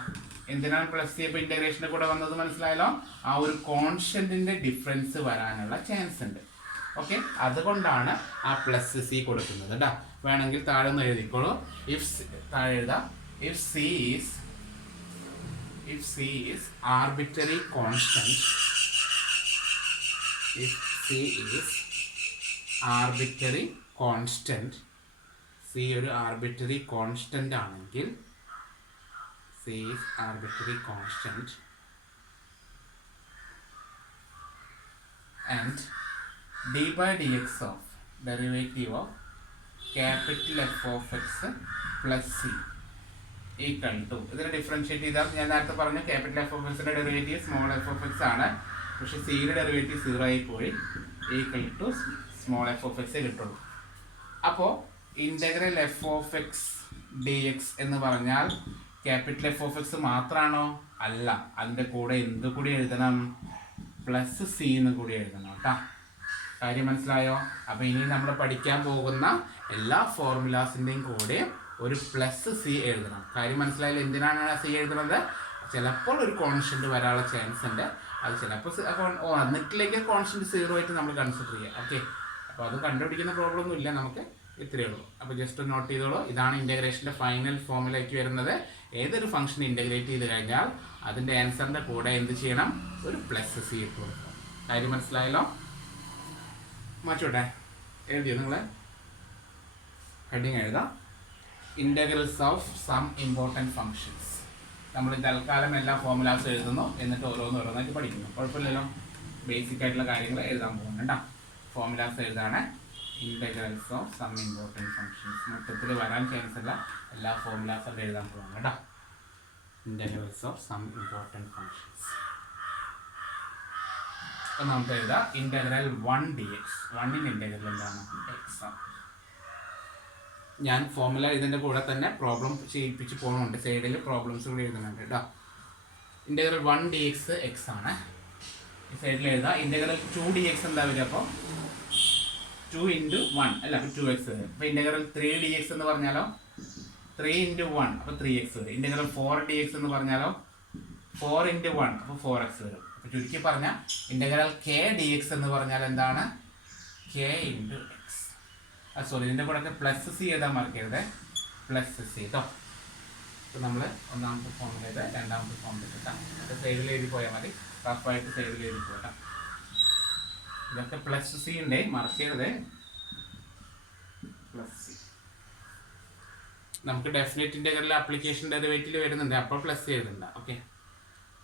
എന്തിനാണ് പ്ലസ് സി ഇപ്പോൾ ഇൻ്റഗ്രേഷൻ്റെ കൂടെ വന്നത്? മനസ്സിലായല്ലോ? ആ ഒരു കോൺസ്റ്റൻറ്റിൻ്റെ ഡിഫറൻസ് വരാനുള്ള ചാൻസ് ഉണ്ട്. ഓക്കെ, അതുകൊണ്ടാണ് ആ പ്ലസ് സി കൊടുക്കുന്നത് കേട്ടോ. വേണമെങ്കിൽ താഴെ ഒന്ന് എഴുതിക്കോളൂ. താഴെ എഴുതാം, if C is arbitrary constant, if C is arbitrary constant, C ഒരു arbitrary constant ആണെങ്കിൽ, C is arbitrary constant and d by dx of derivative of capital F of x plus C equal to, ഇതിനെ ഡിഫറൻഷിയേറ്റ് ചെയ്താൽ ഞാൻ നേരത്തെ പറഞ്ഞു ക്യാപിറ്റൽ എഫ് ഓഫ് എക്സിൻ്റെ derivative small F of x ആണ്, പക്ഷേ സിയുടെ ഡെറിവേറ്റീവ് 0 ആയി പോയി, equal to small F of x കിട്ടുള്ളൂ. അപ്പോൾ integral f of x d x എന്ന് പറഞ്ഞാൽ ക്യാപിറ്റൽ എഫ് ഓഫ് എക്സ് മാത്രമാണോ? അല്ല, അതിൻ്റെ കൂടെ എന്ത് കൂടി എഴുതണം? പ്ലസ് സി എന്ന് കൂടി എഴുതണം കേട്ടോ. കാര്യം മനസ്സിലായോ? അപ്പോൾ ഇനി നമ്മൾ പഠിക്കാൻ പോകുന്ന എല്ലാ ഫോർമുലാസിൻ്റെയും കൂടെ ഒരു പ്ലസ് സി എഴുതണം. കാര്യം മനസ്സിലായാലും എന്തിനാണ് സി എഴുതുന്നത്? ചിലപ്പോൾ ഒരു കോൺസ്റ്റന്റ് വരാനുള്ള ചാൻസ് ഉണ്ട്. അത് ചിലപ്പോൾ നെറ്റിലേക്ക് കോൺസ്റ്റന്റ് 0 ആയിട്ട് നമ്മൾ കൺസിഡർ ചെയ്യുക. ഓക്കെ, അപ്പോൾ അത് കണ്ടുപിടിക്കുന്ന പ്രോബ്ലം ഒന്നും ഇല്ല, നമുക്ക് ഇത്രയേ ഉള്ളൂ. അപ്പോൾ ജസ്റ്റ് നോട്ട് ചെയ്തോളൂ, ഇതാണ് ഇൻ്റഗ്രേഷൻ്റെ ഫൈനൽ ഫോമിലേക്ക് വരുന്നത്. ഏതൊരു ഫംഗ്ഷൻ ഇൻ്റഗ്രേറ്റ് ചെയ്ത് കഴിഞ്ഞാൽ അതിൻ്റെ ആൻസറിൻ്റെ കൂടെ എന്ത് ചെയ്യണം? ഒരു പ്ലസ് സി ഇട്ട് കൊടുക്കണം. കാര്യം മനസ്സിലായല്ലോ? മാറ്റോട്ടെ, എഴുതിയോ നിങ്ങൾ? ഹെഡിങ് എഴുതാം, integrals of some important functions. നമ്മൾ തൽക്കാലം എല്ലാ ഫോർമുലാസും എഴുതുന്നു, എന്നിട്ട് ഓരോന്നായിട്ട് പഠിക്കുന്നു. കുഴപ്പമില്ലല്ലോ, ബേസിക് ആയിട്ടുള്ള കാര്യങ്ങൾ എഴുതാൻ പോകുന്നു കേട്ടോ. ഫോർമുലാസ് എഴുതാണ് integrals of some important functions. മൊത്തത്തിൽ വരാൻ ചാൻസ് ഉള്ള എല്ലാ ഫോർമുലാസും എഴുതാൻ പോകുന്നു കേട്ടോ. Integrals of some important functions. അപ്പം നമുക്ക് എഴുതാം ഇൻ്റഗ്രൽ 1 dx. 1ൻ്റെ ഇൻ്റഗ്രൽ എന്താണ്? എക്സ് ആണ്. ഞാൻ ഫോർമുല ഇതിൻ്റെ കൂടെ തന്നെ പ്രോബ്ലം ചെയ്യിപ്പിച്ച് പോകുന്നുണ്ട്, സൈഡിൽ പ്രോബ്ലംസ് കൂടി എഴുതുന്നുണ്ട് കേട്ടോ. ഇൻ്റഗ്രൽ 1 dx എക്സ് ആണ്. ഈ സൈഡിൽ എഴുതാം ഇൻ്റഗ്രൽ 2 dx എന്താ വരിക? അപ്പോൾ 2 × 1 അല്ല, അപ്പോൾ 2x വരും. അപ്പോൾ ഇൻ്റഗ്രൽ 3 dx എന്ന് പറഞ്ഞാലോ 3 × 1 അപ്പോൾ 3x വരും. ഇൻ്റഗ്രൽ 4 dx എന്ന് പറഞ്ഞാലോ 4 × 1 അപ്പോൾ 4x വരും. അപ്പോൾ ചുരുക്കി പറഞ്ഞാൽ ഇൻ്റഗ്രൽ k dx എന്ന് പറഞ്ഞാൽ എന്താണ്? k × x. സോറി, ഇതിൻ്റെ കൂടെ പ്ലസ് സി എഴുതാൻ മറക്കരുത്, പ്ലസ് സി കേട്ടോ. അപ്പോൾ നമ്മൾ ഒന്നാമത്തെ ഫോമിൽ എഴുതാം, രണ്ടാമത്തെ ഫോമിൽ കിട്ടാം. അത് സൈഡിൽ എഴുതി പോയാൽ മതി, റഫായിട്ട് സൈഡിൽ എഴുതി പോകട്ടോ. ഇതൊക്കെ പ്ലസ് സി ഉണ്ട്, മറക്കരുത്, പ്ലസ് സി. നമുക്ക് ഡെഫിനറ്റ് ഇൻ്റഗ്രൽ ആപ്ലിക്കേഷൻ ഡെറിവേറ്റീവ് വരുന്നുണ്ട്, അപ്പോൾ പ്ലസ് സി എഴുതണ്ട. Okay,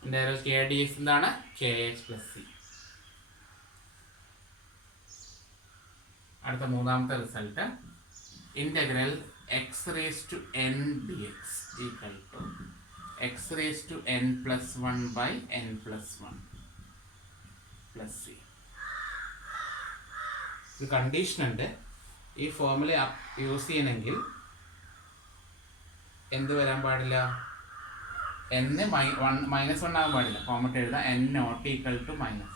integral K d x എന്താണ്? K x plus C. അടുത്ത മൂന്നാമത്തെ result integral x raise to n d x equal to x raise to n plus 1 by n plus 1 plus C. ഒരു കണ്ടീഷൻ ഉണ്ട്, ഈ ഫോർമുല യൂസ് ചെയ്യണമെങ്കിൽ എന്ത് വരാൻ പാടില്ല? n -1 ആകാൻ പാടില്ല. ഫോർമുല എഴുതാം n നോട്ട് ഈക്വൽ ടു -1.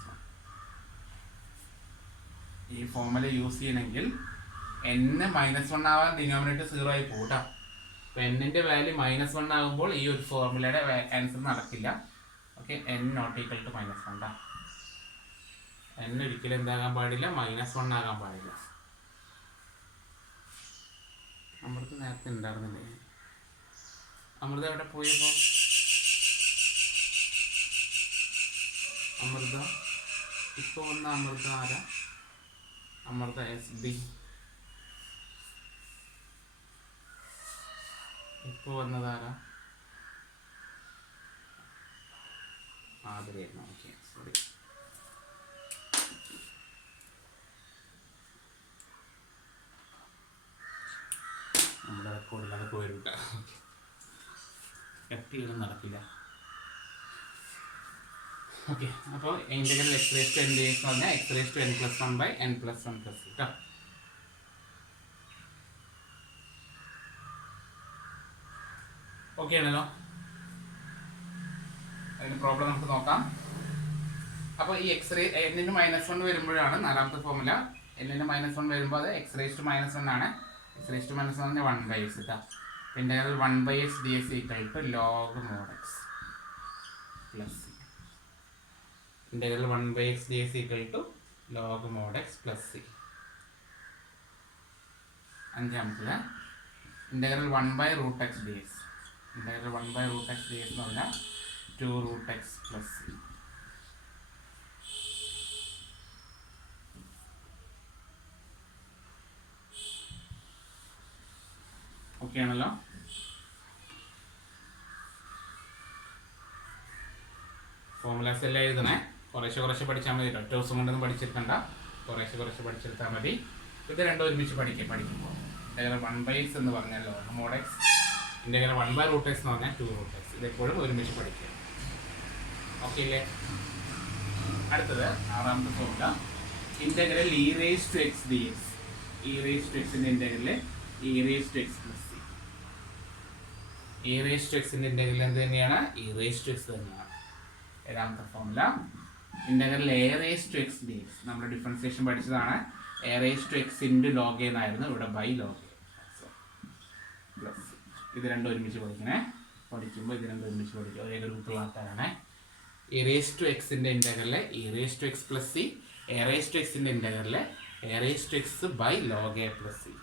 ഈ ഫോർമുല യൂസ് ചെയ്യണമെങ്കിൽ n -1 ആവാൻ ഡിനോമിനേറ്റർ 0 ആയി പോകും കേട്ടോ. അപ്പോൾ n-ൻ്റെ വാല്യൂ -1 ആകുമ്പോൾ ഈ ഒരു ഫോർമുലയുടെ ആൻസർ നടക്കില്ല. Okay, n not equal to -1 കേട്ടോ. n ഒരിക്കലും എന്താകാൻ പാടില്ല? -1 ആകാൻ പാടില്ല. അമൃത നേരത്തെ ഉണ്ടായിരുന്നില്ലേ? അമൃത എവിടെ പോയപ്പോൾ? അമൃത ഇപ്പോൾ വന്ന അമൃത ആരാ? അമൃത SB. ഇപ്പോൾ വന്നതാരാ? ആതിരയായിരുന്നു. Okay, sorry. നമ്മുടെ റെക്കോർഡിലത് പോയിട്ടാ, കട്ട് ചെയ്തൊന്നും നടക്കില്ല. ഓക്കെ, അപ്പോൾ integral x raise to n d x പറഞ്ഞാൽ x raise to n+1 by n+1 plus C കേട്ടോ. ഓക്കെ ആണല്ലോ? അതിന് പ്രോബ്ലം നമുക്ക് നോക്കാം. അപ്പോൾ ഈ എക്സ് റേ n-ന് -1 വരുമ്പോഴാണ് നാലാമത്തെ ഫോർമുല. n-ന് -1 വരുമ്പോൾ അത് എക്സ് റേസ് ടു -1 ആണ്. എക്സ് റേസ് ടു -1 പറഞ്ഞാൽ 1/x കേട്ടോ. Integral 1/x dx equal to log mod x plus C. Integral 1/x dx equal to log mod x plus C. അഞ്ചാമത്തത് integral 1/√x dx. Integral 1/√x dx എന്ന് പറഞ്ഞാൽ 2√x പ്ലസ് സി. ഓക്കെ ആണല്ലോ? ഫോർമുലാസ് എല്ലാം എഴുതണേ. കുറേശ്ശെ പഠിച്ചാൽ മതി, ഒറ്റ ദിവസം കൊണ്ടൊന്നും പഠിച്ചെടുക്കണ്ട, കുറേശ്ശെ പഠിച്ചെടുത്താൽ മതി. ഇത് രണ്ടും ഒരുമിച്ച് പഠിക്കുമ്പോൾ ഇൻ്റഗ്രൽ 1/x എന്ന് പറഞ്ഞാൽ log mod x, integral 1/√x എന്ന് പറഞ്ഞാൽ 2√x. ഇതെപ്പോഴും ഒരുമിച്ച് പഠിക്കുക. ഓക്കെ അല്ലേ? അടുത്തത് ആറാമത്തെ formula, integral e raised to x dx. e raised to x ന്റെ integral e raised to x plus c. e raised to x ന്റെ ഇൻ്റഗ്രൽ എന്ത് തന്നെയാണ്? e raised to x തന്നെയാണ്. ഏഴാമത്തെ formula, integral a raised to x dx. നമ്മുടെ ഡിഫറൻസിയേഷൻ പഠിച്ചതാണ്. a raised to x into log a എന്നായിരുന്നു, ഇവിടെ by log a പ്ലസ്. ഇത് രണ്ടും ഒരുമിച്ച് പഠിക്കണേ. പഠിക്കുമ്പോൾ ഇത് രണ്ടും ഒരുമിച്ച് പഠിക്കുക. ഒരേ ഗ്രൂപ്പുള്ള ആൾക്കാരാണ്. e raised to x ന്റെ integral e raised to x plus c, a raised to x ന്റെ integral a raised to x by log a plus c.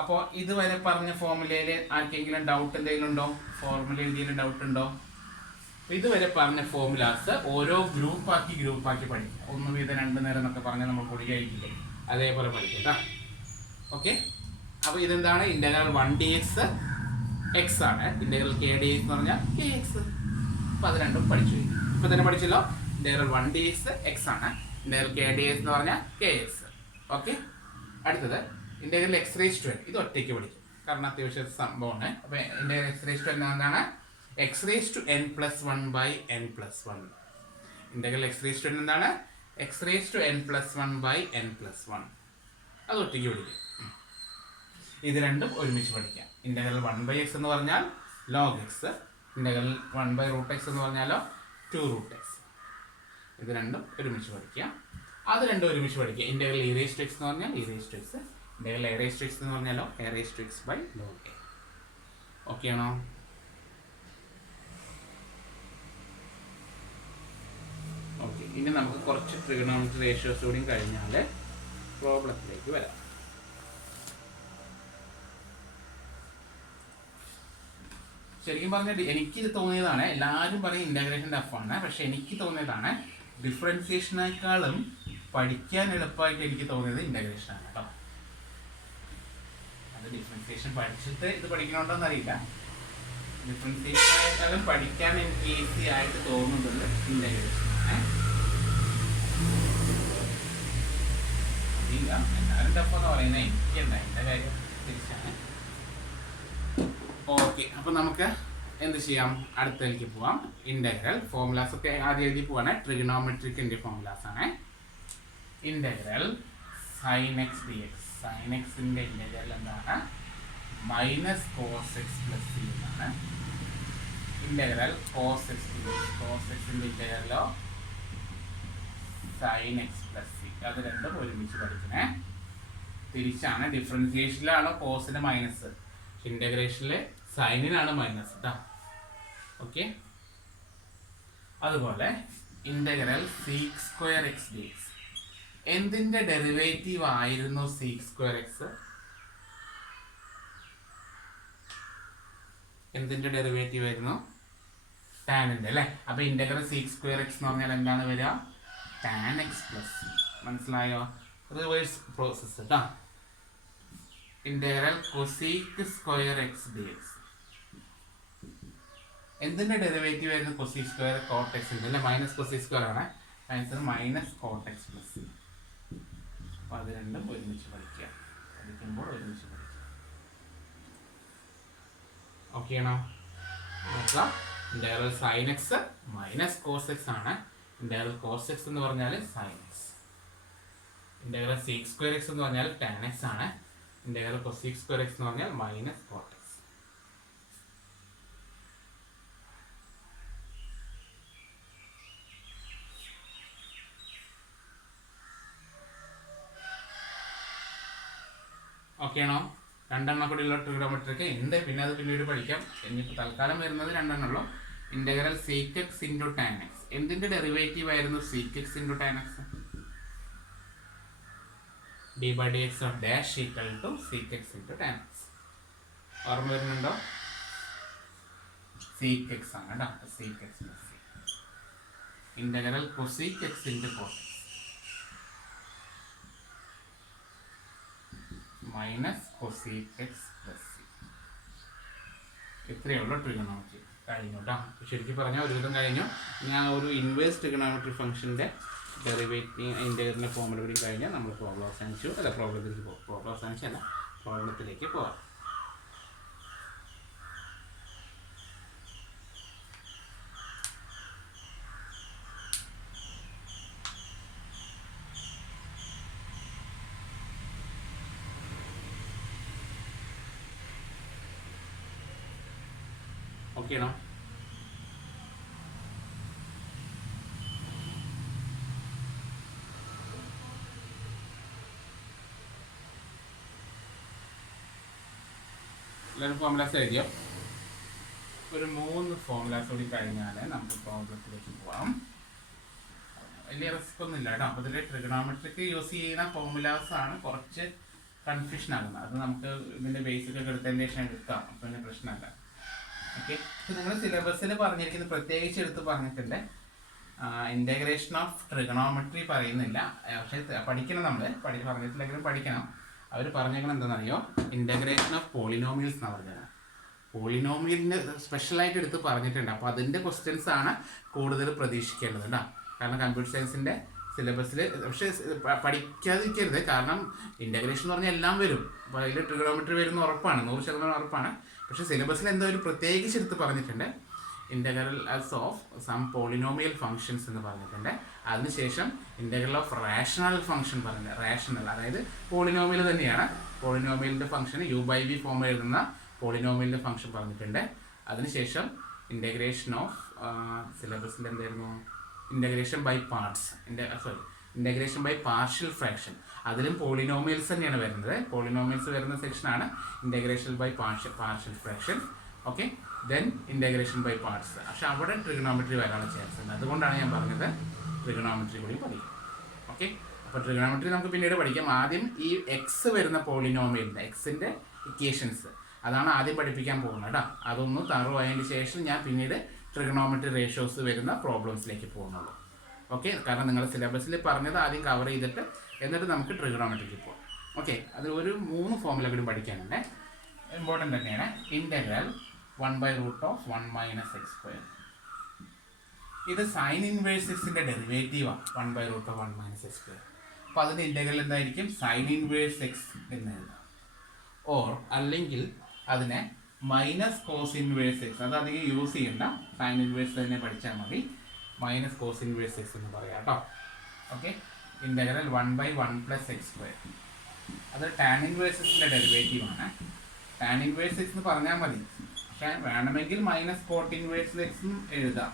അപ്പോൾ ഇതുവരെ പറഞ്ഞ ഫോർമുലയിൽ ആർക്കെങ്കിലും ഡൗട്ട് എന്തെങ്കിലും ഉണ്ടോ? ഫോർമുല എന്തെങ്കിലും ഡൗട്ട് ഉണ്ടോ? ഇതുവരെ പറഞ്ഞ ഫോർമുലാസ് ഓരോ ഗ്രൂപ്പാക്കി പഠിക്കുക. 1 വീതം 2 നേരം എന്നൊക്കെ പറഞ്ഞാൽ നമ്മൾ പൊടിയായിട്ടില്ലേ, അതേപോലെ പഠിക്കുക. ഓക്കെ, അപ്പോൾ ഇതെന്താണ്? ഇൻ്റഗ്രൽ 1dx x ആണ്. ഇൻ്റഗ്രൽ kdx എന്ന് പറഞ്ഞാൽ kx. അപ്പോൾ അത് രണ്ടും പഠിച്ചു കഴിഞ്ഞു. ഇപ്പോൾ തന്നെ പഠിച്ചല്ലോ. ഇൻ്റഗ്രൽ 1dx x ആണ്. ഇൻ്റഗ്രൽ kdx എന്ന് പറഞ്ഞാൽ kx. ഓക്കെ, അടുത്തത് integral x raised to n. ഇത് ഒറ്റയ്ക്ക് പഠിക്കും, കാരണം അത്യാവശ്യം സംഭവമാണ്. അപ്പോൾ integral x raised to n എന്താണ്? x raised to n plus 1 by n plus 1. Integral x raised to n എന്താണ്? x raised to n plus 1 by n plus 1. അത് ഒറ്റയ്ക്ക് പഠിക്കും. ഇത് രണ്ടും ഒരുമിച്ച് പഠിക്കാം. ഇൻ്റഗ്രൽ 1/x എന്ന് പറഞ്ഞാൽ log x, ഇൻ്റഗ്രൽ 1/√x എന്ന് പറഞ്ഞാലോ 2√x. ഇത് രണ്ടും ഒരുമിച്ച് പഠിക്കാം. അത് രണ്ടും ഒരുമിച്ച് പഠിക്കുക. Integral e raised to x എന്ന് പറഞ്ഞാൽ e raised to x, integral a raised to x എന്ന് പറഞ്ഞാലോ a raised to x by log a. Okay ആണോ? ഓക്കെ, ഇനി നമുക്ക് കുറച്ച് ട്രിഗണോമെട്രി റേഷ്യോസ് കൂടി കഴിഞ്ഞാൽ പ്രോബ്ലത്തിലേക്ക് വരാം. ശരിക്കും പറഞ്ഞാൽ എനിക്ക് തോന്നിയതാണ്, എല്ലാവരും പറയും ഇൻ്റഗ്രേഷൻ ടഫാണ്, പക്ഷെ എനിക്ക് തോന്നിയതാണ് ഡിഫറൻസിയേഷനേക്കാളും പഠിക്കാൻ എളുപ്പമായിട്ട് എനിക്ക് തോന്നിയത് ഇൻ്റഗ്രേഷനാണ് കേട്ടോ. അത് ഡിഫറൻസിയേഷൻ പഠിച്ചിട്ട് ഇത് പഠിക്കണോണ്ടോന്ന് അറിയില്ല. ഡിഫറൻസിയേഷനേക്കാളും പഠിക്കാൻ എനിക്ക് ഈസി ആയിട്ട് തോന്നുന്നത് ഇൻ്റഗ്രേഷനാണ്. അറിയില്ല, എല്ലാവരും ടഫെന്ന് പറയുന്നത് എനിക്കുണ്ട്, എൻ്റെ കാര്യം തിരിച്ചാണ്. ഓക്കെ, അപ്പോൾ നമുക്ക് എന്ത് ചെയ്യാം? അടുത്തേക്ക് പോവാം. ഇൻ്റഗ്രൽ ഫോർമുലാസ് ഒക്കെ ആദ്യം എഴുതി പോവാണ്. ട്രിഗണോമെട്രിക്കിൻ്റെ ഫോർമുലാസ് ആണ്. Integral sin x dx. sin എക്സിൻ്റെ ഇൻ്റഗ്രൽ എന്താണ്? Minus cos x plus C എന്നാണ്. Integral cos x dx. Cos എക്സിൻ്റെ ഇൻ്റഗ്രലോ sin എക്സ് പ്ലസ് സി. അത് രണ്ടും ഒരുമിച്ച് പഠിക്കണേ. തിരിച്ചാണ്. ഡിഫറൻസിയേഷനിലാണ് കോസിന് മൈനസ്, ഇൻ്റഗ്രേഷനിൽ സൈനിനാണ് മൈനസ് കേട്ടോ. ഓക്കെ, അതുപോലെ integral sec square x dx. എന്തിൻ്റെ ഡെറിവേറ്റീവ് ആയിരുന്നു sec square x? എന്തിൻ്റെ ഡെറിവേറ്റീവ് ആയിരുന്നു? ടാനിൻ്റെ അല്ലേ? അപ്പോൾ ഇൻ്റഗ്രൽ sec square x എന്ന് പറഞ്ഞാൽ എന്താണ് വരിക? tan x plus C. മനസ്സിലായോ? റിവേഴ്സ് പ്രോസസ്സ് കേട്ടോ. Integral cosec square x dx. എന്തിൻ്റെ ഡെറിവേറ്റീവ് ആയിരുന്നു cosec square? cot x അല്ലേ? മൈനസ് cosec square ആണ്. Answer minus cot x plus C. അപ്പോൾ അത് രണ്ടും ഒരുമിച്ച് പഠിക്കുക. പഠിക്കുമ്പോൾ ഒരുമിച്ച് പഠിക്കുക. ഓക്കെ ആണോ? നോക്കാം. Integral sin x minus cos x ആണ്. ഇൻ്റഗ്രൽ cos x എന്ന് പറഞ്ഞാൽ sin x. Integral sec square x എന്ന് പറഞ്ഞാൽ tan x ആണ്. ഇൻ്റഗ്രൽ cosec square x എന്ന് പറഞ്ഞാൽ മൈനസ് cot x. ഓക്കെ ആണോ? രണ്ടെണ്ണം കൂടിയുള്ള ട്രിഗണോമെട്രിക്ക് ഉണ്ട്, പിന്നെ അത് പിന്നീട് പഠിക്കാം. ഇനിയിപ്പോൾ തൽക്കാലം വരുന്നത് രണ്ടെണ്ണുള്ളൂ. Integral sec x into tan x. എന്തിൻ്റെ ഡെറിവേറ്റീവ് ആയിരുന്നു sec x into tan x? d by dx of dash equal to sec x into tan x. ഓർമ്മ വരുന്നുണ്ടോ? sec x ആണ് കേട്ടോ. sec x plus c. Integral cosec x into cot x minus cosec x plus c. ഇത്രയേ ഉള്ളൂ ട്രിഗണോമെട്രി. കഴിഞ്ഞു കേട്ടോ. ശരിക്കും പറഞ്ഞാൽ ഒരുവിധം കഴിഞ്ഞു. ഞാൻ ഒരു ഇൻവേഴ്സ് ട്രിഗണോമെട്രി ഫംഗ്ഷൻ്റെ ഡെറിവേറ്റീവ് ഇൻ്റഗ്രലിൻ്റെ ഫോമുല കൂടി കഴിഞ്ഞാൽ നമ്മൾ പ്രോബ്ലം അവസാനിച്ചു. അല്ല, പ്രോബ്ലത്തിലേക്ക് പോകും. പ്രോബ്ലം അവസാനിച്ചല്ല, പ്രോബ്ലത്തിലേക്ക് പോകാം. ഓക്കെ ആണോ? എല്ലാവരും ഫോമുലാസ് എഴുതിയോ? ഒരു 3 ഫോമുലാസ് കൂടി കഴിഞ്ഞാൽ നമുക്ക് പ്രോബ്ലത്തിലേക്ക് പോവാം. വലിയ റിസ്ക് ഒന്നും ഇല്ല കേട്ടോ. അപ്പോൾ ഇതിൽ ട്രിഗണോമെട്രിക്ക് യൂസ് ചെയ്യുന്ന ഫോമുലാസ് ആണ് കുറച്ച് കൺഫ്യൂഷൻ ആകുന്നത്. അത് നമുക്ക് ഇതിൻ്റെ ബേസിക് ഒക്കെ എടുത്തതിന് ശേഷം എടുക്കാം. അപ്പോൾ പിന്നെ പ്രശ്നമല്ല. ഓക്കെ, അപ്പോൾ നിങ്ങൾ സിലബസിൽ പറഞ്ഞിരിക്കുന്നത് പ്രത്യേകിച്ച് എടുത്ത് പറഞ്ഞിട്ടുണ്ട്. ഇൻ്റഗ്രേഷൻ ഓഫ് ട്രിഗണോമെട്രി പറയുന്നില്ല, പക്ഷേ പഠിക്കണം. നമ്മൾ പറഞ്ഞിട്ടില്ലെങ്കിലും പഠിക്കണം. അവർ പറഞ്ഞേക്കണം എന്താണെന്നറിയോ? ഇൻ്റഗ്രേഷൻ ഓഫ് പോളിനോമിയൽസ് എന്നാണ് പറഞ്ഞത്. പോളിനോമിയലിന് സ്പെഷ്യലായിട്ട് എടുത്ത് പറഞ്ഞിട്ടുണ്ട്. അപ്പോൾ അതിൻ്റെ ക്വസ്റ്റ്യൻസ് ആണ് കൂടുതൽ പ്രതീക്ഷിക്കേണ്ടത് കേട്ടോ. കാരണം കമ്പ്യൂട്ടർ സയൻസിൻ്റെ സിലബസിൽ പക്ഷേ പഠിക്കാതിരിക്കരുത്. കാരണം ഇൻ്റഗ്രേഷൻ എന്ന് പറഞ്ഞാൽ എല്ലാം വരും. അപ്പോൾ അതിൽ ട്രിഗണോമെട്രി വരുന്ന ഉറപ്പാണ്, 100% ഉറപ്പാണ്. പക്ഷേ സിലബസിൽ എന്തോ ഒരു പ്രത്യേകിച്ച് എടുത്ത് പറഞ്ഞിട്ടുണ്ട്. Integrals of some polynomial functions എന്ന് പറഞ്ഞിട്ടുണ്ട്. അതിനുശേഷം ഇൻ്റഗ്രൽ ഓഫ് റാഷണൽ ഫംഗ്ഷൻ പറഞ്ഞിട്ടുണ്ട്. റാഷണൽ അതായത് പോളിനോമിയൽ തന്നെയാണ്. പോളിനോമിയലിൻ്റെ ഫംഗ്ഷന് u/v ഫോം എഴുതുന്ന പോളിനോമിയലിൻ്റെ ഫംഗ്ഷൻ പറഞ്ഞിട്ടുണ്ട്. അതിനുശേഷം ഇൻ്റഗ്രേഷൻ ഓഫ് സിലബസിൽ എന്തായിരുന്നു? Integration by parts, integration by partial fraction. അതിലും പോളിനോമിയൽസ് തന്നെയാണ് വരുന്നത്. പോളിനോമിയൽസ് വരുന്ന സെക്ഷനാണ് integration by partial fraction. Okay, then integration by parts. പക്ഷെ അവിടെ ട്രിഗണോമെട്രി വരാനുള്ള ചാൻസ് ഉണ്ട്. അതുകൊണ്ടാണ് ഞാൻ പറഞ്ഞത് ട്രിഗണോമെട്രി കൂടി പഠിക്കും. ഓക്കെ, അപ്പോൾ ട്രിഗണോമെട്രി നമുക്ക് പിന്നീട് പഠിക്കാം. ആദ്യം ഈ എക്സ് വരുന്ന പോളിനോമിയലിൻ്റെ എക്സിൻ്റെ ഇക്വേഷൻസ് അതാണ് ആദ്യം പഠിപ്പിക്കാൻ പോകുന്നത് കേട്ടോ. അതൊന്ന് തറവ് ആയതിന് ശേഷം ഞാൻ പിന്നീട് ട്രിഗണോമെട്രി റേഷ്യോസ് വരുന്ന പ്രോബ്ലംസിലേക്ക് പോകുന്നുള്ളൂ. ഓക്കെ, കാരണം നിങ്ങൾ സിലബസിൽ പറഞ്ഞത് ആദ്യം കവർ ചെയ്തിട്ട് എന്നിട്ട് നമുക്ക് ട്രിഗണോമെട്രിക്ക് പോകാം. ഓക്കെ, അതിൽ ഒരു 3 ഫോമുല കൂടി പഠിക്കാനുണ്ട്. ഇമ്പോർട്ടൻ്റ് തന്നെയാണ്. Integral 1/√(1 - x²). ഇത് സൈൻ ഇൻവേഴ്സ് എക്സിൻ്റെ ഡെറിവേറ്റീവാണ് 1/√(1 - x²). അപ്പോൾ അതിൻ്റെ ഇൻ്റഗ്രൽ എന്തായിരിക്കും? സൈൻ ഇൻവേഴ്സ് എക്സ് എന്ന് എഴുതാം. ഓർ അല്ലെങ്കിൽ അതിനെ മൈനസ് കോസ് ഇൻവേഴ്സ് എക്സ്, അത് അധികം യൂസ് ചെയ്യണ്ട, സൈൻ ഇൻവേഴ്സ് തന്നെ പഠിച്ചാൽ മതി. മൈനസ് കോസ് ഇൻവേഴ്സ് എക്സ് എന്ന് പറയാം കേട്ടോ. Okay, integral 1/1 + x². അത് ടാൻ ഇൻവേഴ്സ് എക്സിൻ്റെ ഡെറിവേറ്റീവാണ്. ടാൻ ഇൻവേഴ്സ് എക്സ് എന്ന് പറഞ്ഞാൽ മതി. പക്ഷേ വേണമെങ്കിൽ മൈനസ് കോട്ട് ഇൻവേഴ്സ് എക്സും എഴുതാം.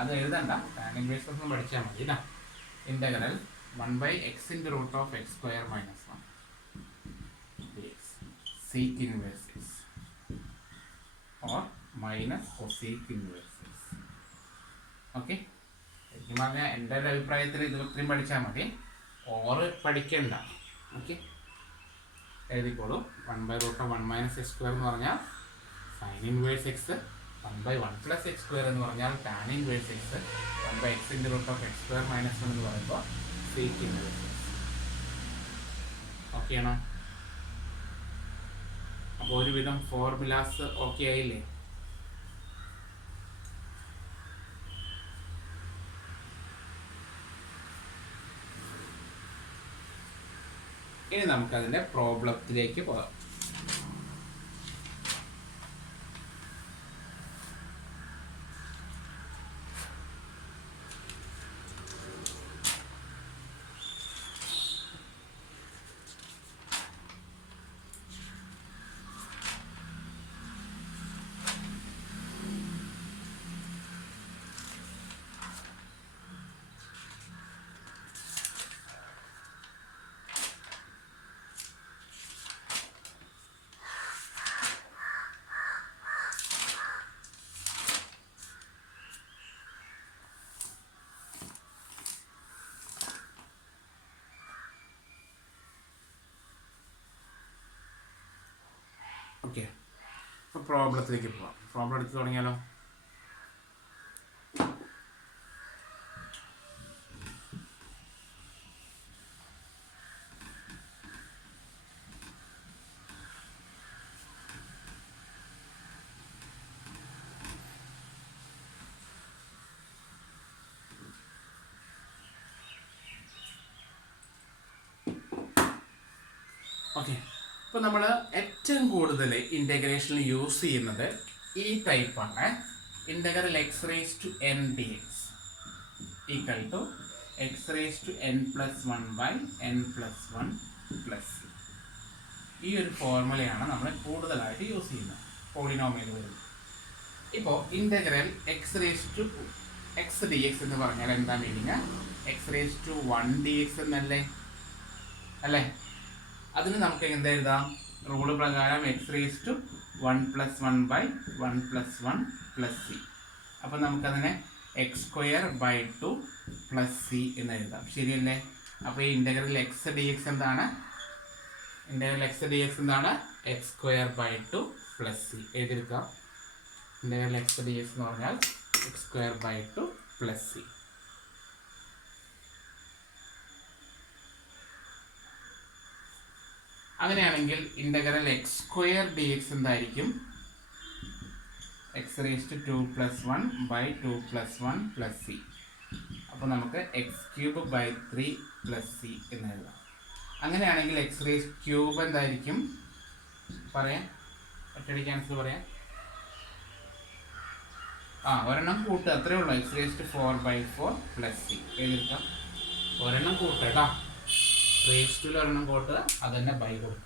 അത് എഴുതണ്ട, ടാൻ ഇൻവേഴ്സ് എക്സും പഠിച്ചാൽ മതി കേട്ടോ. Integral 1/x × (x²-1) sec inverse x or minus cosec inverse x. Okay, ശരിക്കും പറഞ്ഞാൽ എൻ്റെ ഒരു അഭിപ്രായത്തിൽ ഇത് ഇത്രയും പഠിച്ചാൽ മതി, ഓറ് പഠിക്കണ്ട. ഓക്കെ, എഴുതിക്കോളൂ. 1/√(1 - x² എന്ന് പറഞ്ഞാൽ സൈൻ ഇൻവേഴ്സ് എക്സ്, 1/1 + x² എന്ന് പറഞ്ഞാൽ tan inverse X, 1/x × (x²-1) എന്ന് പറയുമ്പോൾ sec ഇൻവേഴ്സ് എക്സ്. ഓക്കെ ആണോ? അപ്പോൾ ഒരുവിധം ഫോർമുലാസ് ഓക്കെ ആയില്ലേ? ഇനി നമുക്കതിൻ്റെ പ്രോബ്ലത്തിലേക്ക് പോകാം. ഓക്കെ, അപ്പോൾ പ്രോബ്ലത്തിലേക്ക് പോകാം. പ്രോബ്ലം എടുത്ത് തുടങ്ങിയാലോ? ഓക്കെ, ഇപ്പോൾ നമ്മൾ ഏറ്റവും കൂടുതൽ ഇൻ്റഗ്രേഷനിൽ യൂസ് ചെയ്യുന്നത് ഈ ടൈപ്പാണ്. Integral x raise to n d x equal to x raise to n plus one by n plus one plus c. ഈ ഒരു ഫോർമുലയാണ് നമ്മൾ കൂടുതലായിട്ട് യൂസ് ചെയ്യുന്നത് പോളിനോമിയൽ വരുന്നത്. ഇപ്പോൾ integral x raise to x d x എന്ന് പറഞ്ഞാൽ എന്താ meaning? X raise to one d x എന്നല്ലേ അല്ലേ? അതിന് നമുക്ക് എന്താ എഴുതാം? റൂള് പ്രകാരം x raise to one plus one by one plus one plus c. അപ്പം നമുക്കതിനെ x square by two plus C എന്ന് എഴുതാം. ശരിയല്ലേ? അപ്പോൾ ഈ ഇൻ്റഗ്രൽ എക്സ് ഡി എക്സ് എന്താണ്? ഇൻ്റഗ്രൽ എക്സ് ഡി എക്സ് എന്താണ്? X square by two plus C എഴുതിയെടുക്കാം. Integral x d x എന്ന് പറഞ്ഞാൽ x square by two plus C. അങ്ങനെയാണെങ്കിൽ integral x square d x എന്തായിരിക്കും? X raise to two plus one by two plus one plus C. അപ്പോൾ നമുക്ക് x cube by three plus C എന്ന് എഴുതാം. അങ്ങനെയാണെങ്കിൽ എക്സ് റേസ് ക്യൂബ് എന്തായിരിക്കും? പറയാം, ഒറ്റയടിക്ക് ആൻസർ പറയാം. ഒരെണ്ണം കൂട്ടുക, അത്രേ ഉള്ളൂ. X raise to four by four plus C എഴുതിയെടുക്കാം. ഒരെണ്ണം കൂട്ടുക കേട്ടോ, റേസ് ടുവിൽ ഒരെണ്ണം കൂട്ടുക, അത് തന്നെ ബൈ കൊടുക്കുക.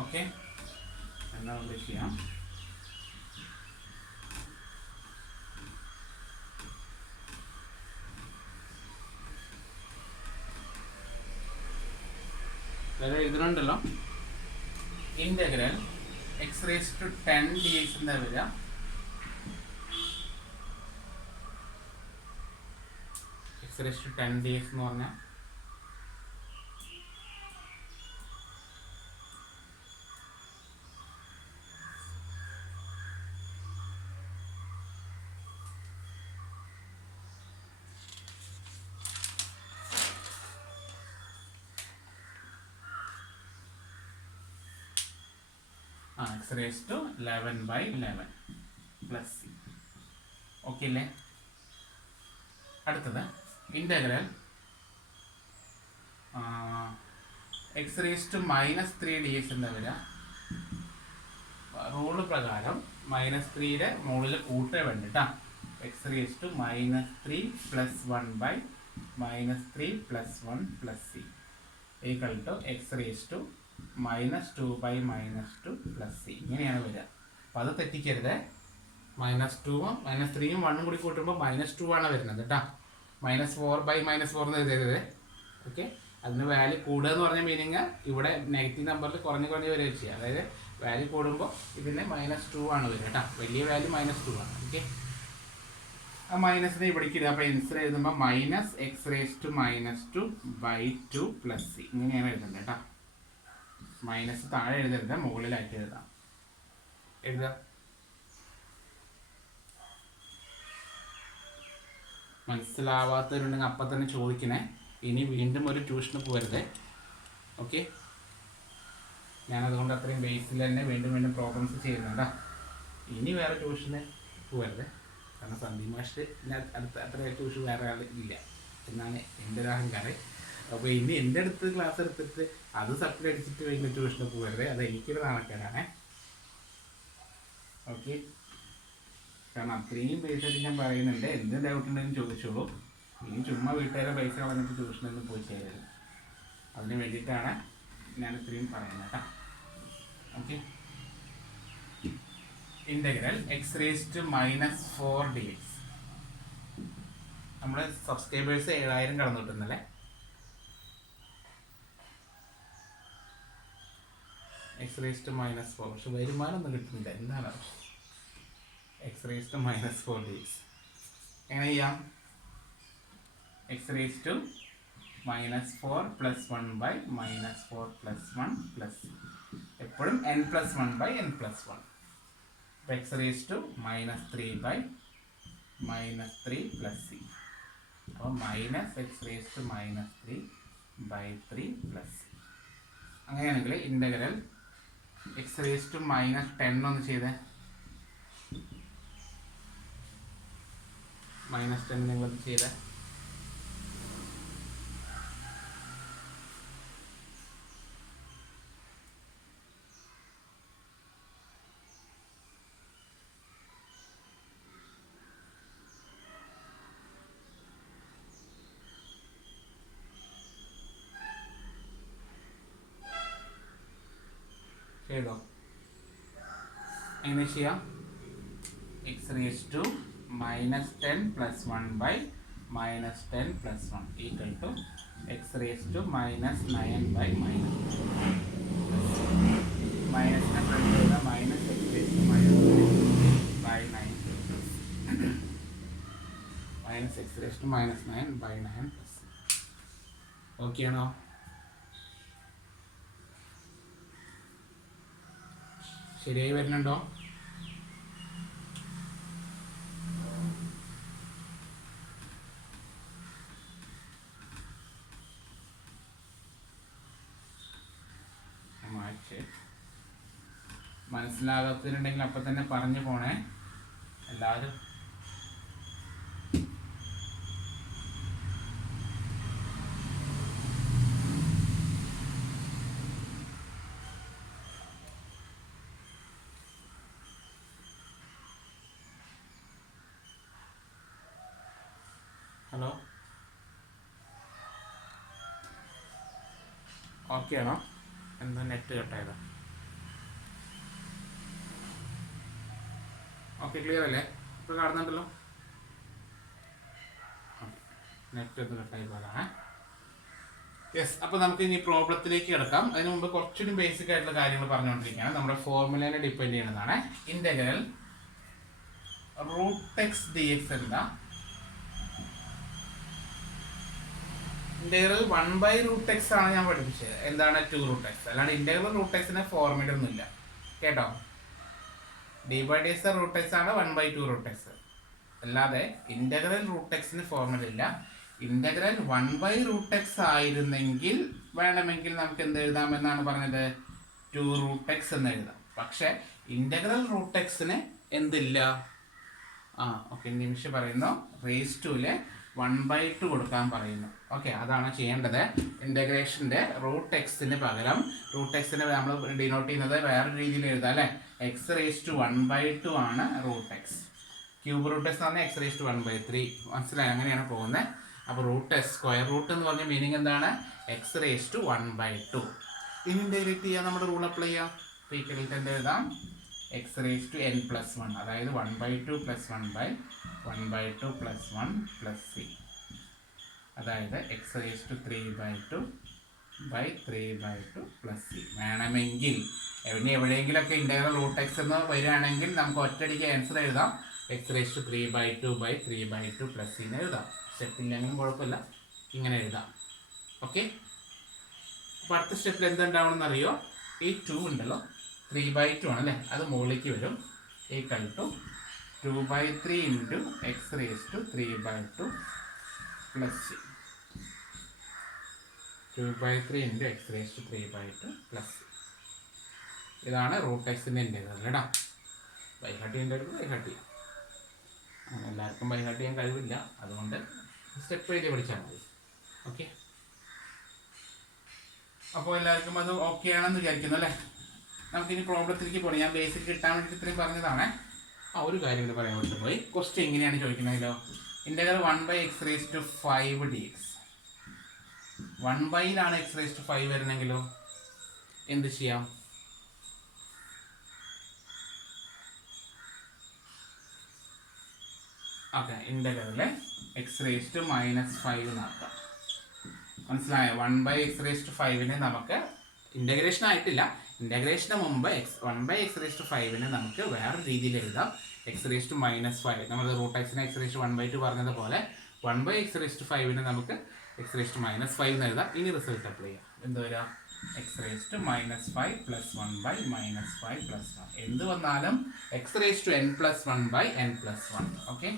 ഓക്കെ, എന്നാ ചെയ്യാം. വേറെ എഴുതണുണ്ടല്ലോ. Integral x raise to 10 d x എന്താ വരിക? X raise to 10 d x എന്ന് പറഞ്ഞാൽ x raise to 11 by 11 plus C. Okay അല്ലേ? അടുത്തത് integral x raise to minus 3 d x എന്താ വരിക? റൂള് പ്രകാരം മൈനസ് 3യുടെ മുകളിൽ കൂട്ടേ വേണ്ടിട്ടാ. X raise to minus 3 plus 1 by minus 3 plus 1 plus C equal to x raise to minus 2 by minus 2 plus c. ഇങ്ങനെയാണ് വരിക. അപ്പോൾ അത് തെറ്റിക്കരുത്. മൈനസ് 2ഉം മൈനസ് 3യും 1ഉം കൂടി കൂട്ടുമ്പോൾ മൈനസ് 2 ആണ് വരുന്നത് കേട്ടോ. മൈനസ് 4 ബൈ മൈനസ് 4 എന്ന് എഴുതരുത്. ഓക്കെ, അതിന് വാല്യൂ കൂടുക എന്ന് പറഞ്ഞ മീനിങ് ഇവിടെ നെഗറ്റീവ് നമ്പറിൽ കുറഞ്ഞ് വരിക ചെയ്യുക. അതായത് വാല്യൂ കൂടുമ്പോൾ ഇതിന് മൈനസ് 2 ആണ് വരിക കേട്ടോ. വലിയ വാല്യൂ മൈനസ് 2 ആണ്. ഓക്കെ, ആ മൈനസിനെ ഇവിടേക്ക് ഇടുക. അപ്പോൾ ആൻസർ എഴുതുമ്പോൾ minus x raise to minus 2 by 2 plus c ഇങ്ങനെയാണ് എഴുതേണ്ടത് കേട്ടോ. മൈനസ് താഴെ എഴുതരുത്, മുകളിലായിട്ട് എഴുതാം. എഴുതുക. മനസ്സിലാവാത്തവരുണ്ടെങ്കിൽ അപ്പം തന്നെ ചോദിക്കണേ. ഇനി വീണ്ടും ഒരു ട്യൂഷന് പോകരുത്. ഓക്കെ, ഞാനതുകൊണ്ട് അത്രയും ബേസിൽ തന്നെ വീണ്ടും വീണ്ടും പ്രോബ്ലംസ് ചെയ്യുന്നുണ്ടോ. ഇനി വേറെ ട്യൂഷന് പോകരുത്. കാരണം സന്ദീപ് മാഷ് അടുത്ത അത്ര ട്യൂഷൻ വേറെ ആൾ ഇല്ല എന്നാണ് എൻ്റെ ഒരു അഹങ്കാരം. അപ്പോൾ ഇനി എൻ്റെ അടുത്ത് ക്ലാസ് എടുത്തിട്ട് അത് സപ്ലൈ അടിച്ചിട്ട് വീണ്ടും ട്യൂഷന് പോകരുത്. അത് എനിക്കൊരു നാണക്കേടാണ്. ഓക്കെ, കാരണം അത്രയും പൈസ ഞാൻ പറയുന്നുണ്ട്. എന്ത് ഡൗട്ട് ഉണ്ടെങ്കിലും ചോദിച്ചോളൂ. ഇനി ചുമ്മാ വീട്ടുകാരെ പൈസ കളഞ്ഞിട്ട് ട്യൂഷനൊന്നും പോയി ചേരരുത്. അതിന് വേണ്ടിയിട്ടാണ് ഞാൻ ഇത്രയും പറയുന്നത് കേട്ടോ. Okay, integral x raise to minus 4 d x. നമ്മുടെ സബ്സ്ക്രൈബേഴ്സ് 7000 കടന്നു കിട്ടുന്നല്ലേ. എക്സ് റേസ് ടു മൈനസ് 4, പക്ഷെ വരുമാനം ഒന്നും കിട്ടുന്നില്ല. എന്താണ് x raise to minus 4 d x എങ്ങനെ ചെയ്യാം? X raise to minus 4 plus 1 by minus 4 plus 1 plus എപ്പോഴും n plus 1 by n plus 1. അപ്പോൾ x raise to minus 3 by minus 3 plus C. അപ്പോൾ minus x raise to minus 3 by 3 plus C. അങ്ങനെയാണെങ്കിൽ integral x raise to minus 10 ഒന്ന് ചെയ്തേ. -10 നിങ്ങളത് ചെയ്തേ. ചെയ്തോ? എങ്ങനെ ചെയ്യാം? X raise to -10 + 1 / -10 + 1 equal to x raise to -9 / -9 minus x raise to -9 minus x raise to -9/9. Okay ആണോ? ശരിയായി വരുന്നുണ്ടോ? മാച്ച് മനസ്സിലാകാത്തതിനുണ്ടെങ്കിൽ അപ്പം തന്നെ പറഞ്ഞു പോണേ എല്ലാവരും. ഹലോ, ഓക്കെ ആണോ? എന്താ നെറ്റ് കട്ടായതാ? ഓക്കെ, ക്ലിയർ അല്ലേ? ഇപ്പോൾ കാണുന്നുണ്ടല്ലോ. നെറ്റ് ഒന്ന് കട്ടായി പോകാം. യെസ്, അപ്പോൾ നമുക്ക് ഇനി പ്രോബ്ലത്തിലേക്ക് കിടക്കാം. അതിന് മുമ്പ് കുറച്ചുകൂടി ബേസിക് ആയിട്ടുള്ള കാര്യങ്ങൾ പറഞ്ഞുകൊണ്ടിരിക്കുകയാണ്. നമ്മുടെ ഫോർമുലേനെ ഡിപ്പെൻഡ് ചെയ്യുന്നതാണ്. ഇൻ്റഗ്രൽ √x dx എന്താ? ഇന്റഗ്രൽ 1/√x ആണ് ഞാൻ പഠിപ്പിച്ചത്. എന്താണ് 2√x? അല്ലാണ്ട് ഇന്റഗ്രൽ √x ഫോർമുല ഒന്നുമില്ല കേട്ടോ. d/dx √x ആണ്, 1/2√x. അല്ലാതെ ഇന്റഗ്രൽ √x ഫോർമുല ഇല്ല. ഇന്റഗ്രൽ 1/√x ആയിരുന്നെങ്കിൽ വേണമെങ്കിൽ നമുക്ക് എന്ത് എഴുതാമെന്നാണ് പറഞ്ഞത്? 2√x എന്ന് എഴുതാം. പക്ഷെ ഇന്റഗ്രൽ √x എന്തില്ല? ഓക്കെ, നിമിഷം പറയുന്നു റേസ് ടൂല് 1/2 കൊടുക്കാൻ പറയുന്നു. ഓക്കെ, അതാണ് ചെയ്യേണ്ടത്. ഇൻ്റഗ്രേഷൻ്റെ √x പകരം √x നമ്മൾ ഡിനോട്ട് ചെയ്യുന്നത് വേറെ രീതിയിൽ എഴുതാം അല്ലേ? എക്സ് റേസ് ടു 1/2 ആണ് √x. ക്യൂബ് √x എന്ന് പറഞ്ഞാൽ എക്സ് റേസ് ടു 1/3. മനസ്സിലായി? അങ്ങനെയാണ് പോകുന്നത്. അപ്പോൾ √x സ്ക്വയർ റൂട്ട് എന്ന് പറഞ്ഞ മീനിങ് എന്താണ്? X raise to 1/2. ഇനി ഇൻ്റഗ്രേറ്റ് ചെയ്യാൻ നമ്മുടെ റൂൾ അപ്ലൈ ചെയ്യാം. ഈക്വൽ എന്ത് എഴുതാം? എക്സ് റേസ് ടു n+1, അതായത് 1/2 + 1/2 + 1 + c, അതായത് എക്സ് റേസ് ടു 3/2/3/2 + c. വേണമെങ്കിൽ എവിടെയെങ്കിലൊക്കെ ഇന്റഗ്രൽ √x എന്ന് വരികയാണെങ്കിൽ നമുക്ക് ഒറ്റയടിക്ക് ആൻസർ എഴുതാം. എക്സ് റേസ് ടു 3/2/3/2 + c എന്ന് എഴുതാം. സ്റ്റെപ്പ് ഇല്ലെങ്കിലും കുഴപ്പമില്ല, ഇങ്ങനെ എഴുതാം. ഓക്കെ, അപ്പോൾ അടുത്ത സ്റ്റെപ്പിൽ എന്തുണ്ടാവണമെന്ന് അറിയോ? ഈ 2 ഉണ്ടല്ലോ, 3/2 ആണ് അല്ലേ? അത് മുകളിലേക്ക് വരും. Equal to 2/3 × x raise to 3/2 + c. 2/3 × x raise to 3/2 + c. ഇതാണ് √x ഇൻ്റഗ്രൽ കേട്ടോ. ബൈഹാർട്ട് ചെയ്യേണ്ടത് ബൈഹാർട്ട് ചെയ്യാം. എല്ലാവർക്കും ബൈഹാർട്ട് ചെയ്യാൻ കഴിവില്ല, അതുകൊണ്ട് സ്റ്റെപ്പ് എഴുതി പഠിച്ചാൽ മതി. ഓക്കെ, അപ്പോൾ എല്ലാവർക്കും അത് ഓക്കെ ആണെന്ന് വിചാരിക്കുന്നു അല്ലേ? നമുക്കിനി പ്രോബ്ലത്തിലേക്ക് പോകണം. ഞാൻ ബേസിക് കിട്ടാൻ വേണ്ടി ഇത്രയും പറഞ്ഞതാണ്. ഒരു കാര്യം കൂടി പറയാൻ വിട്ടുപോയി. ക്വസ്റ്റ്യൻ എങ്ങനെയാണ് ചോദിക്കുന്നതിലോ? Integral 1/(x⁵5 dx. 1/യിലാണ് x⁵5 വരുന്നെങ്കിലോ എന്ത് ചെയ്യാം? Okay, integral x⁻5 എന്നാക്കാം. മനസ്സിലായോ? 1/x⁵5 നമുക്ക് ഇന്റഗ്രേഷൻ ആയിട്ടില്ല. ഇന്റഗ്രേഷന് മുമ്പ് 1/x⁵5 നമുക്ക് വേറെ രീതിയിൽ എഴുതാം. x⁻5 നമ്മൾ √x x⁻1/2 പറഞ്ഞതുപോലെ 1/x⁵5 നമുക്ക് x⁻5 എന്ന് എഴുതാം. ഇനി റിസൾട്ട് അപ്ലൈ ചെയ്യാം. എന്ത് വരാം? x⁻5 + 1/(-5 + 1) എന്ത് വന്നാലും x⁻n+1/n+1. ഓക്കെ,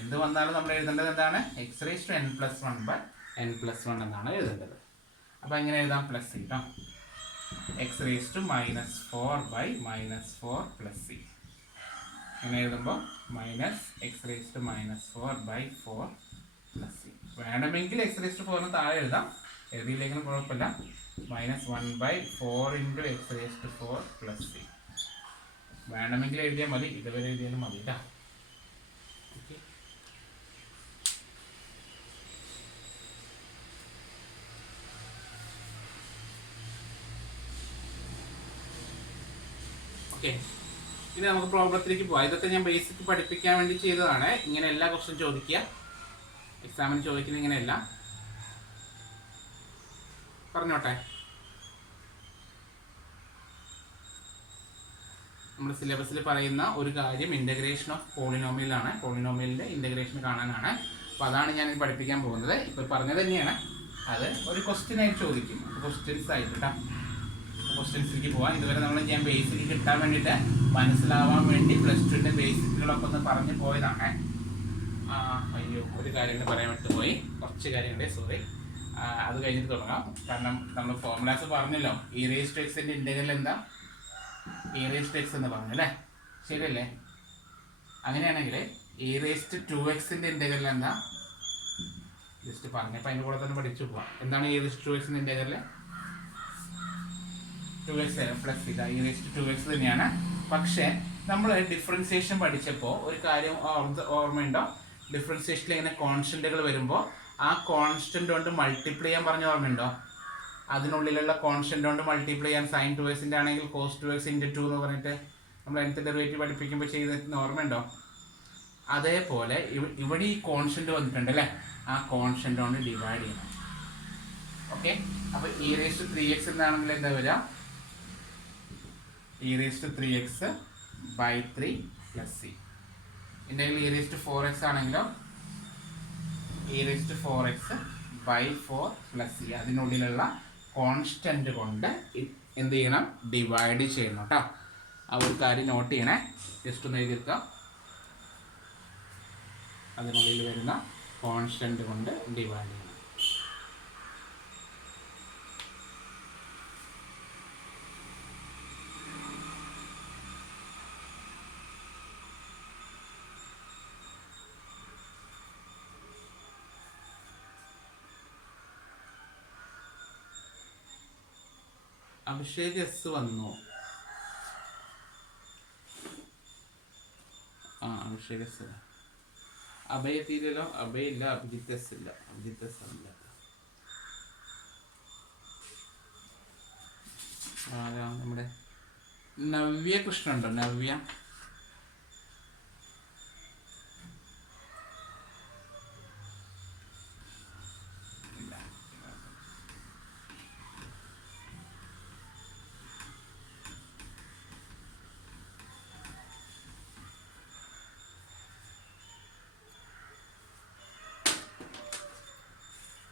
എന്ത് വന്നാലും നമ്മൾ എഴുതേണ്ടത് എന്താണ്? x⁻n+1/n+1 എന്നാണ് എഴുതേണ്ടത്. അപ്പോൾ എങ്ങനെ എഴുതാം? പ്ലസ് കേട്ടോ. X raise to -4/-4 plus c. അങ്ങനെ എഴുതുമ്പോൾ -x⁻⁴/4 പ്ലസ് സി. വേണമെങ്കിൽ x⁴ താഴെ എഴുതാം, എഴുതിയില്ലെങ്കിലും കുഴപ്പമില്ല. -1/4 × x⁴ പ്ലസ് സി വേണമെങ്കിൽ എഴുതിയാൽ മതി, ഇതുവരെ എഴുതിയാലും മതി കേട്ടോ. ഓക്കെ, ഇനി നമുക്ക് പ്രോബ്ലത്തിലേക്ക് പോവാം. ഇതൊക്കെ ഞാൻ ബേസിക് പഠിപ്പിക്കാൻ വേണ്ടി ചെയ്തതാണ്. ഇങ്ങനെ എല്ലാ ക്വസ്റ്റ്യൻ ചോദിക്കുക, എക്സാമിന് ചോദിക്കുന്നത് ഇങ്ങനെയല്ല. പറഞ്ഞോട്ടെ, നമ്മുടെ സിലബസിൽ പറയുന്ന ഒരു കാര്യം ഇൻ്റഗ്രേഷൻ ഓഫ് പോളിനോമിയലാണ്. പോളിനോമിയലിൻ്റെ ഇൻ്റഗ്രേഷൻ കാണാനാണ്. അപ്പോൾ അതാണ് ഞാൻ പഠിപ്പിക്കാൻ പോകുന്നത്. ഇപ്പോൾ പറഞ്ഞത് തന്നെയാണ്, അത് ഒരു ക്വസ്റ്റ്യൻ ആയിട്ട് ചോദിക്കും. ക്വസ്റ്റ്യൻസ് ആയിട്ട് കേട്ടോ. ക്വസ്റ്റ്യൻസിലേക്ക് പോവാം. ഇതുവരെ ഞാൻ ബേസിക് കിട്ടാൻ വേണ്ടിയിട്ട്, മനസ്സിലാവാൻ വേണ്ടി +2ൻ്റെ ബേസിക്കുകളൊക്കെ ഒന്ന് പറഞ്ഞു പോയതാണ്. അയ്യോ, ഒരു കാര്യം പറയാൻ വിട്ടുപോയി, കുറച്ച് കാര്യങ്ങളുടെ, സോറി. അത് കഴിഞ്ഞിട്ട് തുടങ്ങാം. കാരണം നമ്മൾ ഫോർമുലാസ് പറഞ്ഞല്ലോ. e⁻x ഇൻ്റഗ്രൽ എന്താ? e⁻x എന്ന് പറഞ്ഞു അല്ലേ, ശരിയല്ലേ? അങ്ങനെയാണെങ്കിൽ e⁻²x ഇൻ്റഗ്രൽ എന്താ? ജസ്റ്റ് പറഞ്ഞപ്പോൾ അതിൻ്റെ കൂടെ തന്നെ പഠിച്ചു പോവാം. എന്താണ് e⁻2x ഇൻ്റഗ്രൽ? 2x പ്ലസ് ഇതാ e⁻2x തന്നെയാണ്. പക്ഷേ നമ്മൾ ഡിഫറൻസിയേഷൻ പഠിച്ചപ്പോൾ ഒരു കാര്യം ഓർമ്മയുണ്ടോ? ഡിഫറൻസിയേഷനിൽ ഇങ്ങനെ കോൺസ്റ്റൻറ്റുകൾ വരുമ്പോൾ ആ കോൺസ്റ്റൻ്റ് കൊണ്ട് മൾട്ടിപ്ലൈ ചെയ്യാൻ പറഞ്ഞ ഓർമ്മയുണ്ടോ? അതിനുള്ളിലുള്ള കോൺസ്റ്റൻ്റ് കൊണ്ട് മൾട്ടിപ്ലൈ ചെയ്യാൻ sin 2x ആണെങ്കിൽ cos 2x × 2 എന്ന് പറഞ്ഞിട്ട് നമ്മൾ nth ഡെറിവേറ്റീവ് പഠിപ്പിക്കുമ്പോൾ ചെയ്തിരുന്ന ഓർമ്മയുണ്ടോ? അതേപോലെ ഇവിടെ ഈ കോൺസ്റ്റൻ്റ് വന്നിട്ടുണ്ട് അല്ലേ, ആ കോൺസ്റ്റൻ്റ് കൊണ്ട് ഡിവൈഡ് ചെയ്യണം. ഓക്കെ, അപ്പോൾ e⁻3x എന്നാണെങ്കിൽ എന്താ വരിക? e⁻3x/3 plus C. Integral e⁻4x ആണെങ്കിലോ e⁻4x/4 പ്ലസ് സി. അതിനുള്ളിലുള്ള കോൺസ്റ്റൻ്റ് കൊണ്ട് എന്ത് ചെയ്യണം? ഡിവൈഡ് ചെയ്യണം കേട്ടോ. ആ ഒരു കാര്യം നോട്ട് ചെയ്യണേ, ജസ്റ്റ് ഒന്ന് എഴുതിയെടുക്കാം. അതിനുള്ളിൽ വരുന്ന കോൺസ്റ്റൻ്റ് കൊണ്ട് ഡിവൈഡ് ചെയ്യണം. അഭിഷേക് എസ് വന്നു. അഭിഷേക് എസ്. അഭയ എത്തിയില്ലല്ലോ. അഭയ ഇല്ല, അഭിജിത്ത് എസ് ഇല്ല. അഭിജിത്ത് എസ് ആണില്ല. നമ്മുടെ നവ്യ കൃഷ്ണ ഉണ്ടോ? നവ്യ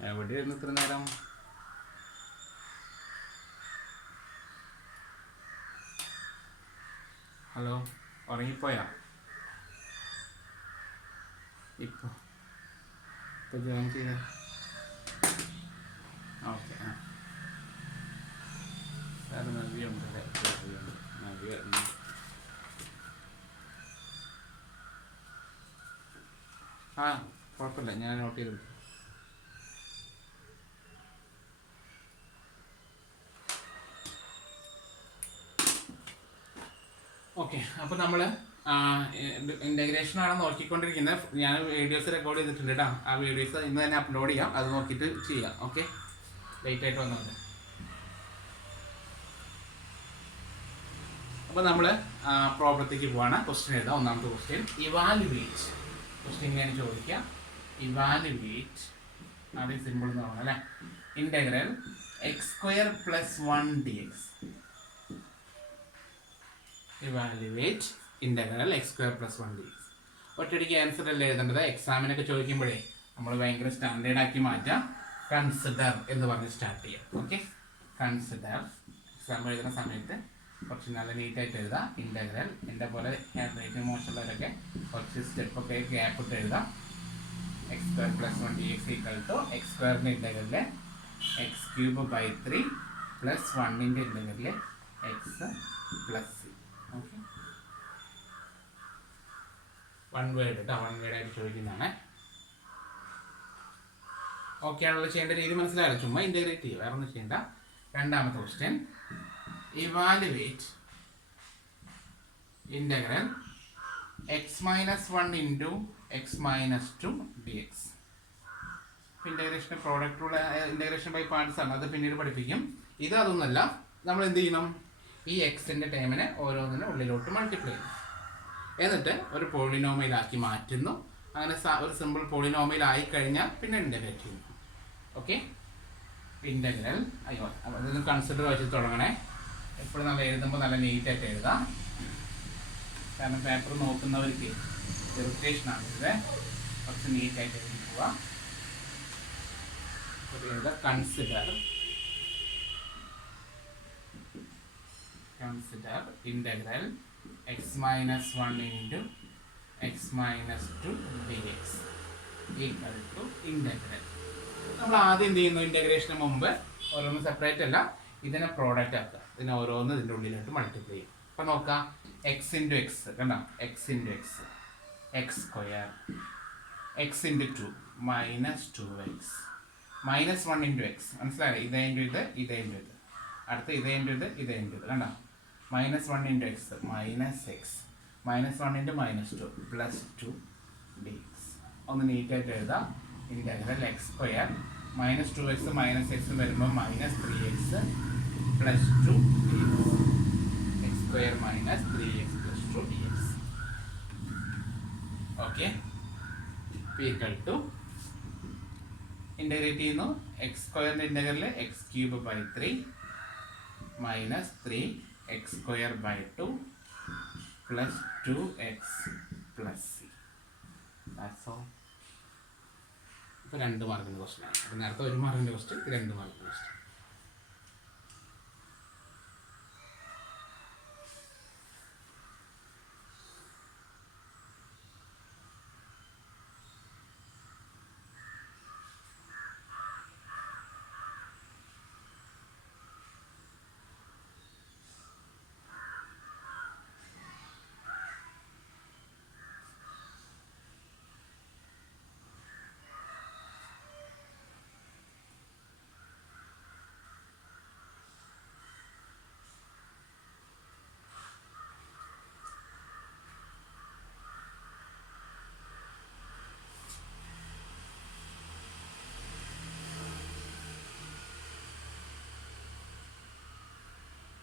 എവിടെയായിരുന്നു ഇത്ര നേരം? ഹലോ, ഉറങ്ങിപ്പോയാ? ഇപ്പോൾ ജോയിൻ ചെയ്ത? ഓക്കെ. സാറ് നവ്യ ഉണ്ടല്ലേ? നവ്യ കുഴപ്പമില്ല, ഞാൻ നോട്ട് ചെയ്തു. ഓക്കെ, അപ്പോൾ നമ്മൾ ഇൻ്റഗ്രേഷനാണ് നോക്കിക്കൊണ്ടിരിക്കുന്നത്. ഞാൻ വീഡിയോസ് റെക്കോർഡ് ചെയ്തിട്ടുണ്ട് കേട്ടോ. ആ വീഡിയോസ് ഇന്ന് തന്നെ അപ്ലോഡ് ചെയ്യാം, അത് നോക്കിയിട്ട് ചെയ്യാം. ഓക്കെ, ലേറ്റ് ആയിട്ട് വന്നത്. അപ്പോൾ നമ്മൾ പ്രോബ്ലത്തേക്ക് പോവാണ്. ക്വസ്റ്റ്യൻ എഴുതാം. ഒന്നാമത്തെ ക്വസ്റ്റ്യൻ, ഇവാലുവേറ്റ്. ക്വസ്റ്റ്യൻ ഇങ്ങനെ ചോദിക്കുക, ഇവാലുവേറ്റ്. ആദ്യം സിമ്പിൾ എന്ന് പറഞ്ഞാൽ അല്ലേ, integral x² + 1 dx. Evaluate integral x² + 1 dx. ഒറ്റയടിക്ക് ആൻസർ അല്ലേ എഴുതേണ്ടത്. എക്സാമിനൊക്കെ ചോദിക്കുമ്പോഴേ നമ്മൾ ഭയങ്കര സ്റ്റാൻഡേർഡ് ആക്കി മാറ്റാം. കൺസിഡർ എന്ന് പറഞ്ഞ് സ്റ്റാർട്ട് ചെയ്യാം. Okay, consider. എക്സാം എഴുതുന്ന സമയത്ത് കുറച്ച് നല്ല നീറ്റായിട്ട് എഴുതാം. ഇൻ്റഗ്രൽ എൻ്റെ പോലെ ഹാൻഡ് റൈറ്റിംഗ് മോശമുള്ളവരൊക്കെ കുറച്ച് സ്റ്റെപ്പൊക്കെ ഗ്യാപ്പ് ഇട്ട് എഴുതാം. x² + 1 dx = x² ഇൻ്റഗ്രലിൽ x³ / 3 പ്ലസ് 1ൻ്റെ integral x plus C. Okay, 1 word കേട്ടോ, 1 വേർഡായിട്ട് ചോദിക്കുന്നതാണ്. ഓക്കെ ആണല്ലോ, ചെയ്യേണ്ട രീതി മനസ്സിലായല്ലോ, ചുമ്മാ ഇൻ്റഗ്രേറ്റ് ചെയ്യുക, വേറെ ഒന്നും ചെയ്യേണ്ട. രണ്ടാമത്തെ question, evaluate integral x minus 1 into x minus 2 d x. Integration പ്രോഡക്റ്റുള്ള ഇൻ്റഗ്രേഷൻ ബൈ പാർട്സ് ആണ്, അത് പിന്നീട് പഠിപ്പിക്കും. ഇത് അതൊന്നുമല്ല, നമ്മൾ എന്ത് ചെയ്യണം, ഈ എക്സിൻ്റെ ടേമിനെ ഓരോന്നിനും ഉള്ളിലോട്ട് മൾട്ടിപ്ലൈ ചെയ്യും, എന്നിട്ട് ഒരു പോളിനോമിയലാക്കി മാറ്റുന്നു. അങ്ങനെ ഒരു സിമ്പിൾ പോളിനോമിയൽ ആയിക്കഴിഞ്ഞാൽ പിന്നെ ഇൻ്റഗ്രേറ്റ് ചെയ്യുന്നു. ഓക്കെ, ഇൻ്റഗ്രൽ അയ്യോ അതൊന്ന് കൺസിഡർ വെച്ച് തുടങ്ങണേ. എപ്പോഴും നമ്മൾ എഴുതുമ്പോൾ നല്ല നീറ്റായിട്ട് എഴുതാം, കാരണം പേപ്പർ നോക്കുന്നവർക്ക് ഇറിറ്റേഷനാണ് ഇത്. കുറച്ച് നീറ്റായിട്ട് എഴുതി പോവാം. Consider integral x minus 1 into x minus 2 d x equal to integral. നമ്മൾ ആദ്യം എന്ത് ചെയ്യുന്നു, ഇൻ്റഗ്രേഷന് മുമ്പ് ഓരോന്ന് സെപ്പറേറ്റ് അല്ല, ഇതിനെ പ്രോഡക്റ്റ് ആക്കുക, ഇതിനെ ഓരോന്ന് ഇതിൻ്റെ ഉള്ളിലോട്ട് മൾട്ടിപ്ലൈ ചെയ്യും. അപ്പം നോക്കാം, എക്സ് ഇൻറ്റു എക്സ് കണ്ടോ, X into X x square, X into 2 minus 2x, minus 1 into X, മനസ്സിലായി, ഇതേ ഇൻറ്റു ഇത്, ഇതേ ഇൻറ്റു ഇത്, അടുത്ത് ഇതേ ഇൻറ്റു ഇത്, ഇതേ ഇൻറ്റു ഇത്, കണ്ടോ, minus 1 into x minus x, minus 1 into minus 2 plus 2 d x. ഒന്ന് നീറ്റായിട്ട് എഴുതാം, integral x square minus 2x minus x വരുമ്പോൾ minus 3x plus 2 d x, x square minus 3x plus 2 d x. Okay, equal to integrate ചെയ്യുന്നു, എക്സ് സ്ക്വയറിൻ്റെ integral x cube by 3 minus 3x square by 2 plus 2x plus c. That's all. ഇപ്പോൾ 2 മാർക്കിൻ്റെ ക്വസ്റ്റ്യൻ ആണ്. അപ്പോൾ നേരത്തെ 1 മാർക്കിൻ്റെ ക്വസ്റ്റ്യൻ, 2 മാർക്കിൻ്റെ ക്വസ്റ്റ്യൻ.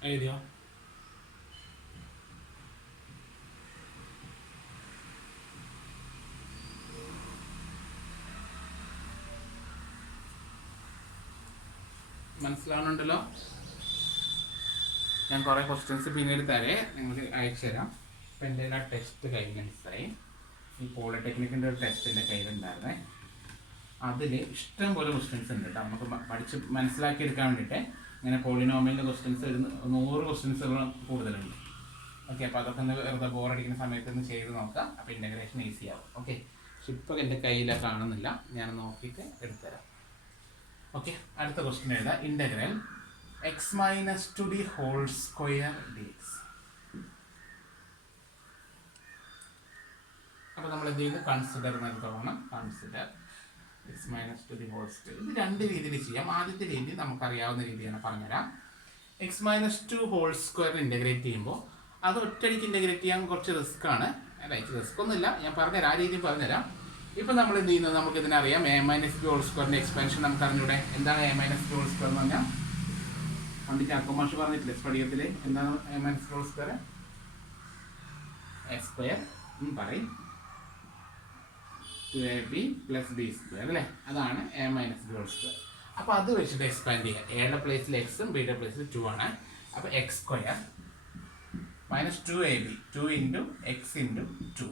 എഴുതിയോ? മനസ്സിലാവുന്നുണ്ടല്ലോ? ഞാൻ കുറേ ക്വസ്റ്റ്യൻസ് പിന്നീട് തരേ നിങ്ങൾക്ക് അയച്ചു തരാം. ഇപ്പം എൻ്റെ ആ ടെസ്റ്റ് കഴിഞ്ഞ മനസ്സിലായി. ഈ പോളിടെക്നിക്കിൻ്റെ ഒരു ടെസ്റ്റ് എൻ്റെ കയ്യിലുണ്ടായിരുന്നേ. അതിൽ ഇഷ്ടം പോലെ ക്വസ്റ്റ്യൻസ് ഉണ്ട് കേട്ടോ. നമുക്ക് പഠിച്ച് മനസ്സിലാക്കിയെടുക്കാൻ വേണ്ടിയിട്ട് ഇങ്ങനെ പോളിനോമിയലിൻ്റെ ക്വസ്റ്റ്യൻസ് 100 ക്വസ്റ്റ്യൻസുകൾ കൂടുതലുണ്ട്. ഓക്കെ, അപ്പോൾ അതൊക്കെ ഒന്ന് വെറുതെ ബോറടിക്കുന്ന സമയത്ത് ഒന്ന് ചെയ്ത് നോക്കാം. അപ്പോൾ ഇൻ്റഗ്രേഷൻ ഈസി ആവും. ഓക്കെ, പക്ഷെ ഇപ്പോൾ എൻ്റെ കയ്യിൽ കാണുന്നില്ല, ഞാൻ നോക്കിയിട്ട് എടുത്തുതരാം. ഓക്കെ, അടുത്ത ക്വസ്റ്റ്യൻ എഴുതാം. Integral x minus 2 the whole square d x. അപ്പോൾ നമ്മൾ എന്ത് ചെയ്യുന്നത്, കൺസിഡർ എന്നതാണ്. Consider x minus 2 the whole square. ഇത് 2 രീതിയിൽ ചെയ്യാം. ആദ്യത്തെ രീതി നമുക്കറിയാവുന്ന രീതിയാണ്, പറഞ്ഞുതരാം. X minus 2 whole square integrate ചെയ്യുമ്പോൾ അത് ഒറ്റയടിക്ക് ഇൻ്റഗ്രേറ്റ് ചെയ്യാൻ കുറച്ച് റിസ്ക് ആണ്. അല്ല, റിസ്ക് ഒന്നുമില്ല, ഞാൻ പറഞ്ഞുതരാം, ആ രീതിയിൽ പറഞ്ഞുതരാം. ഇപ്പം നമ്മൾ എന്ത് ചെയ്യുന്നത്, നമുക്ക് ഇതിനറിയാം. എ മൈനസ് ബി ഹോൾ സ്ക്വയറിൻ്റെ എക്സ്പാൻഷൻ നമുക്ക് അറിഞ്ഞൂടെ. എന്താണ് a minus b whole square എന്ന് പറഞ്ഞാൽ? പണ്ട് ചാക്കോ മാഷ് പറഞ്ഞിട്ടില്ലേ സ്പടികത്തിൽ, എന്താണ് a minus b whole square? A square പറയും 2ab പ്ലസ് ബി സ്ക്വയർ അല്ലേ, അതാണ് a minus b whole square. അപ്പോൾ അത് വെച്ചിട്ട് എക്സ്പാൻഡ് ചെയ്യുക. എയുടെ പ്ലേസിൽ എക്സും ബിയുടെ പ്ലേസിൽ 2 ആണ്. അപ്പോൾ x square minus 2ab 2 into x into 2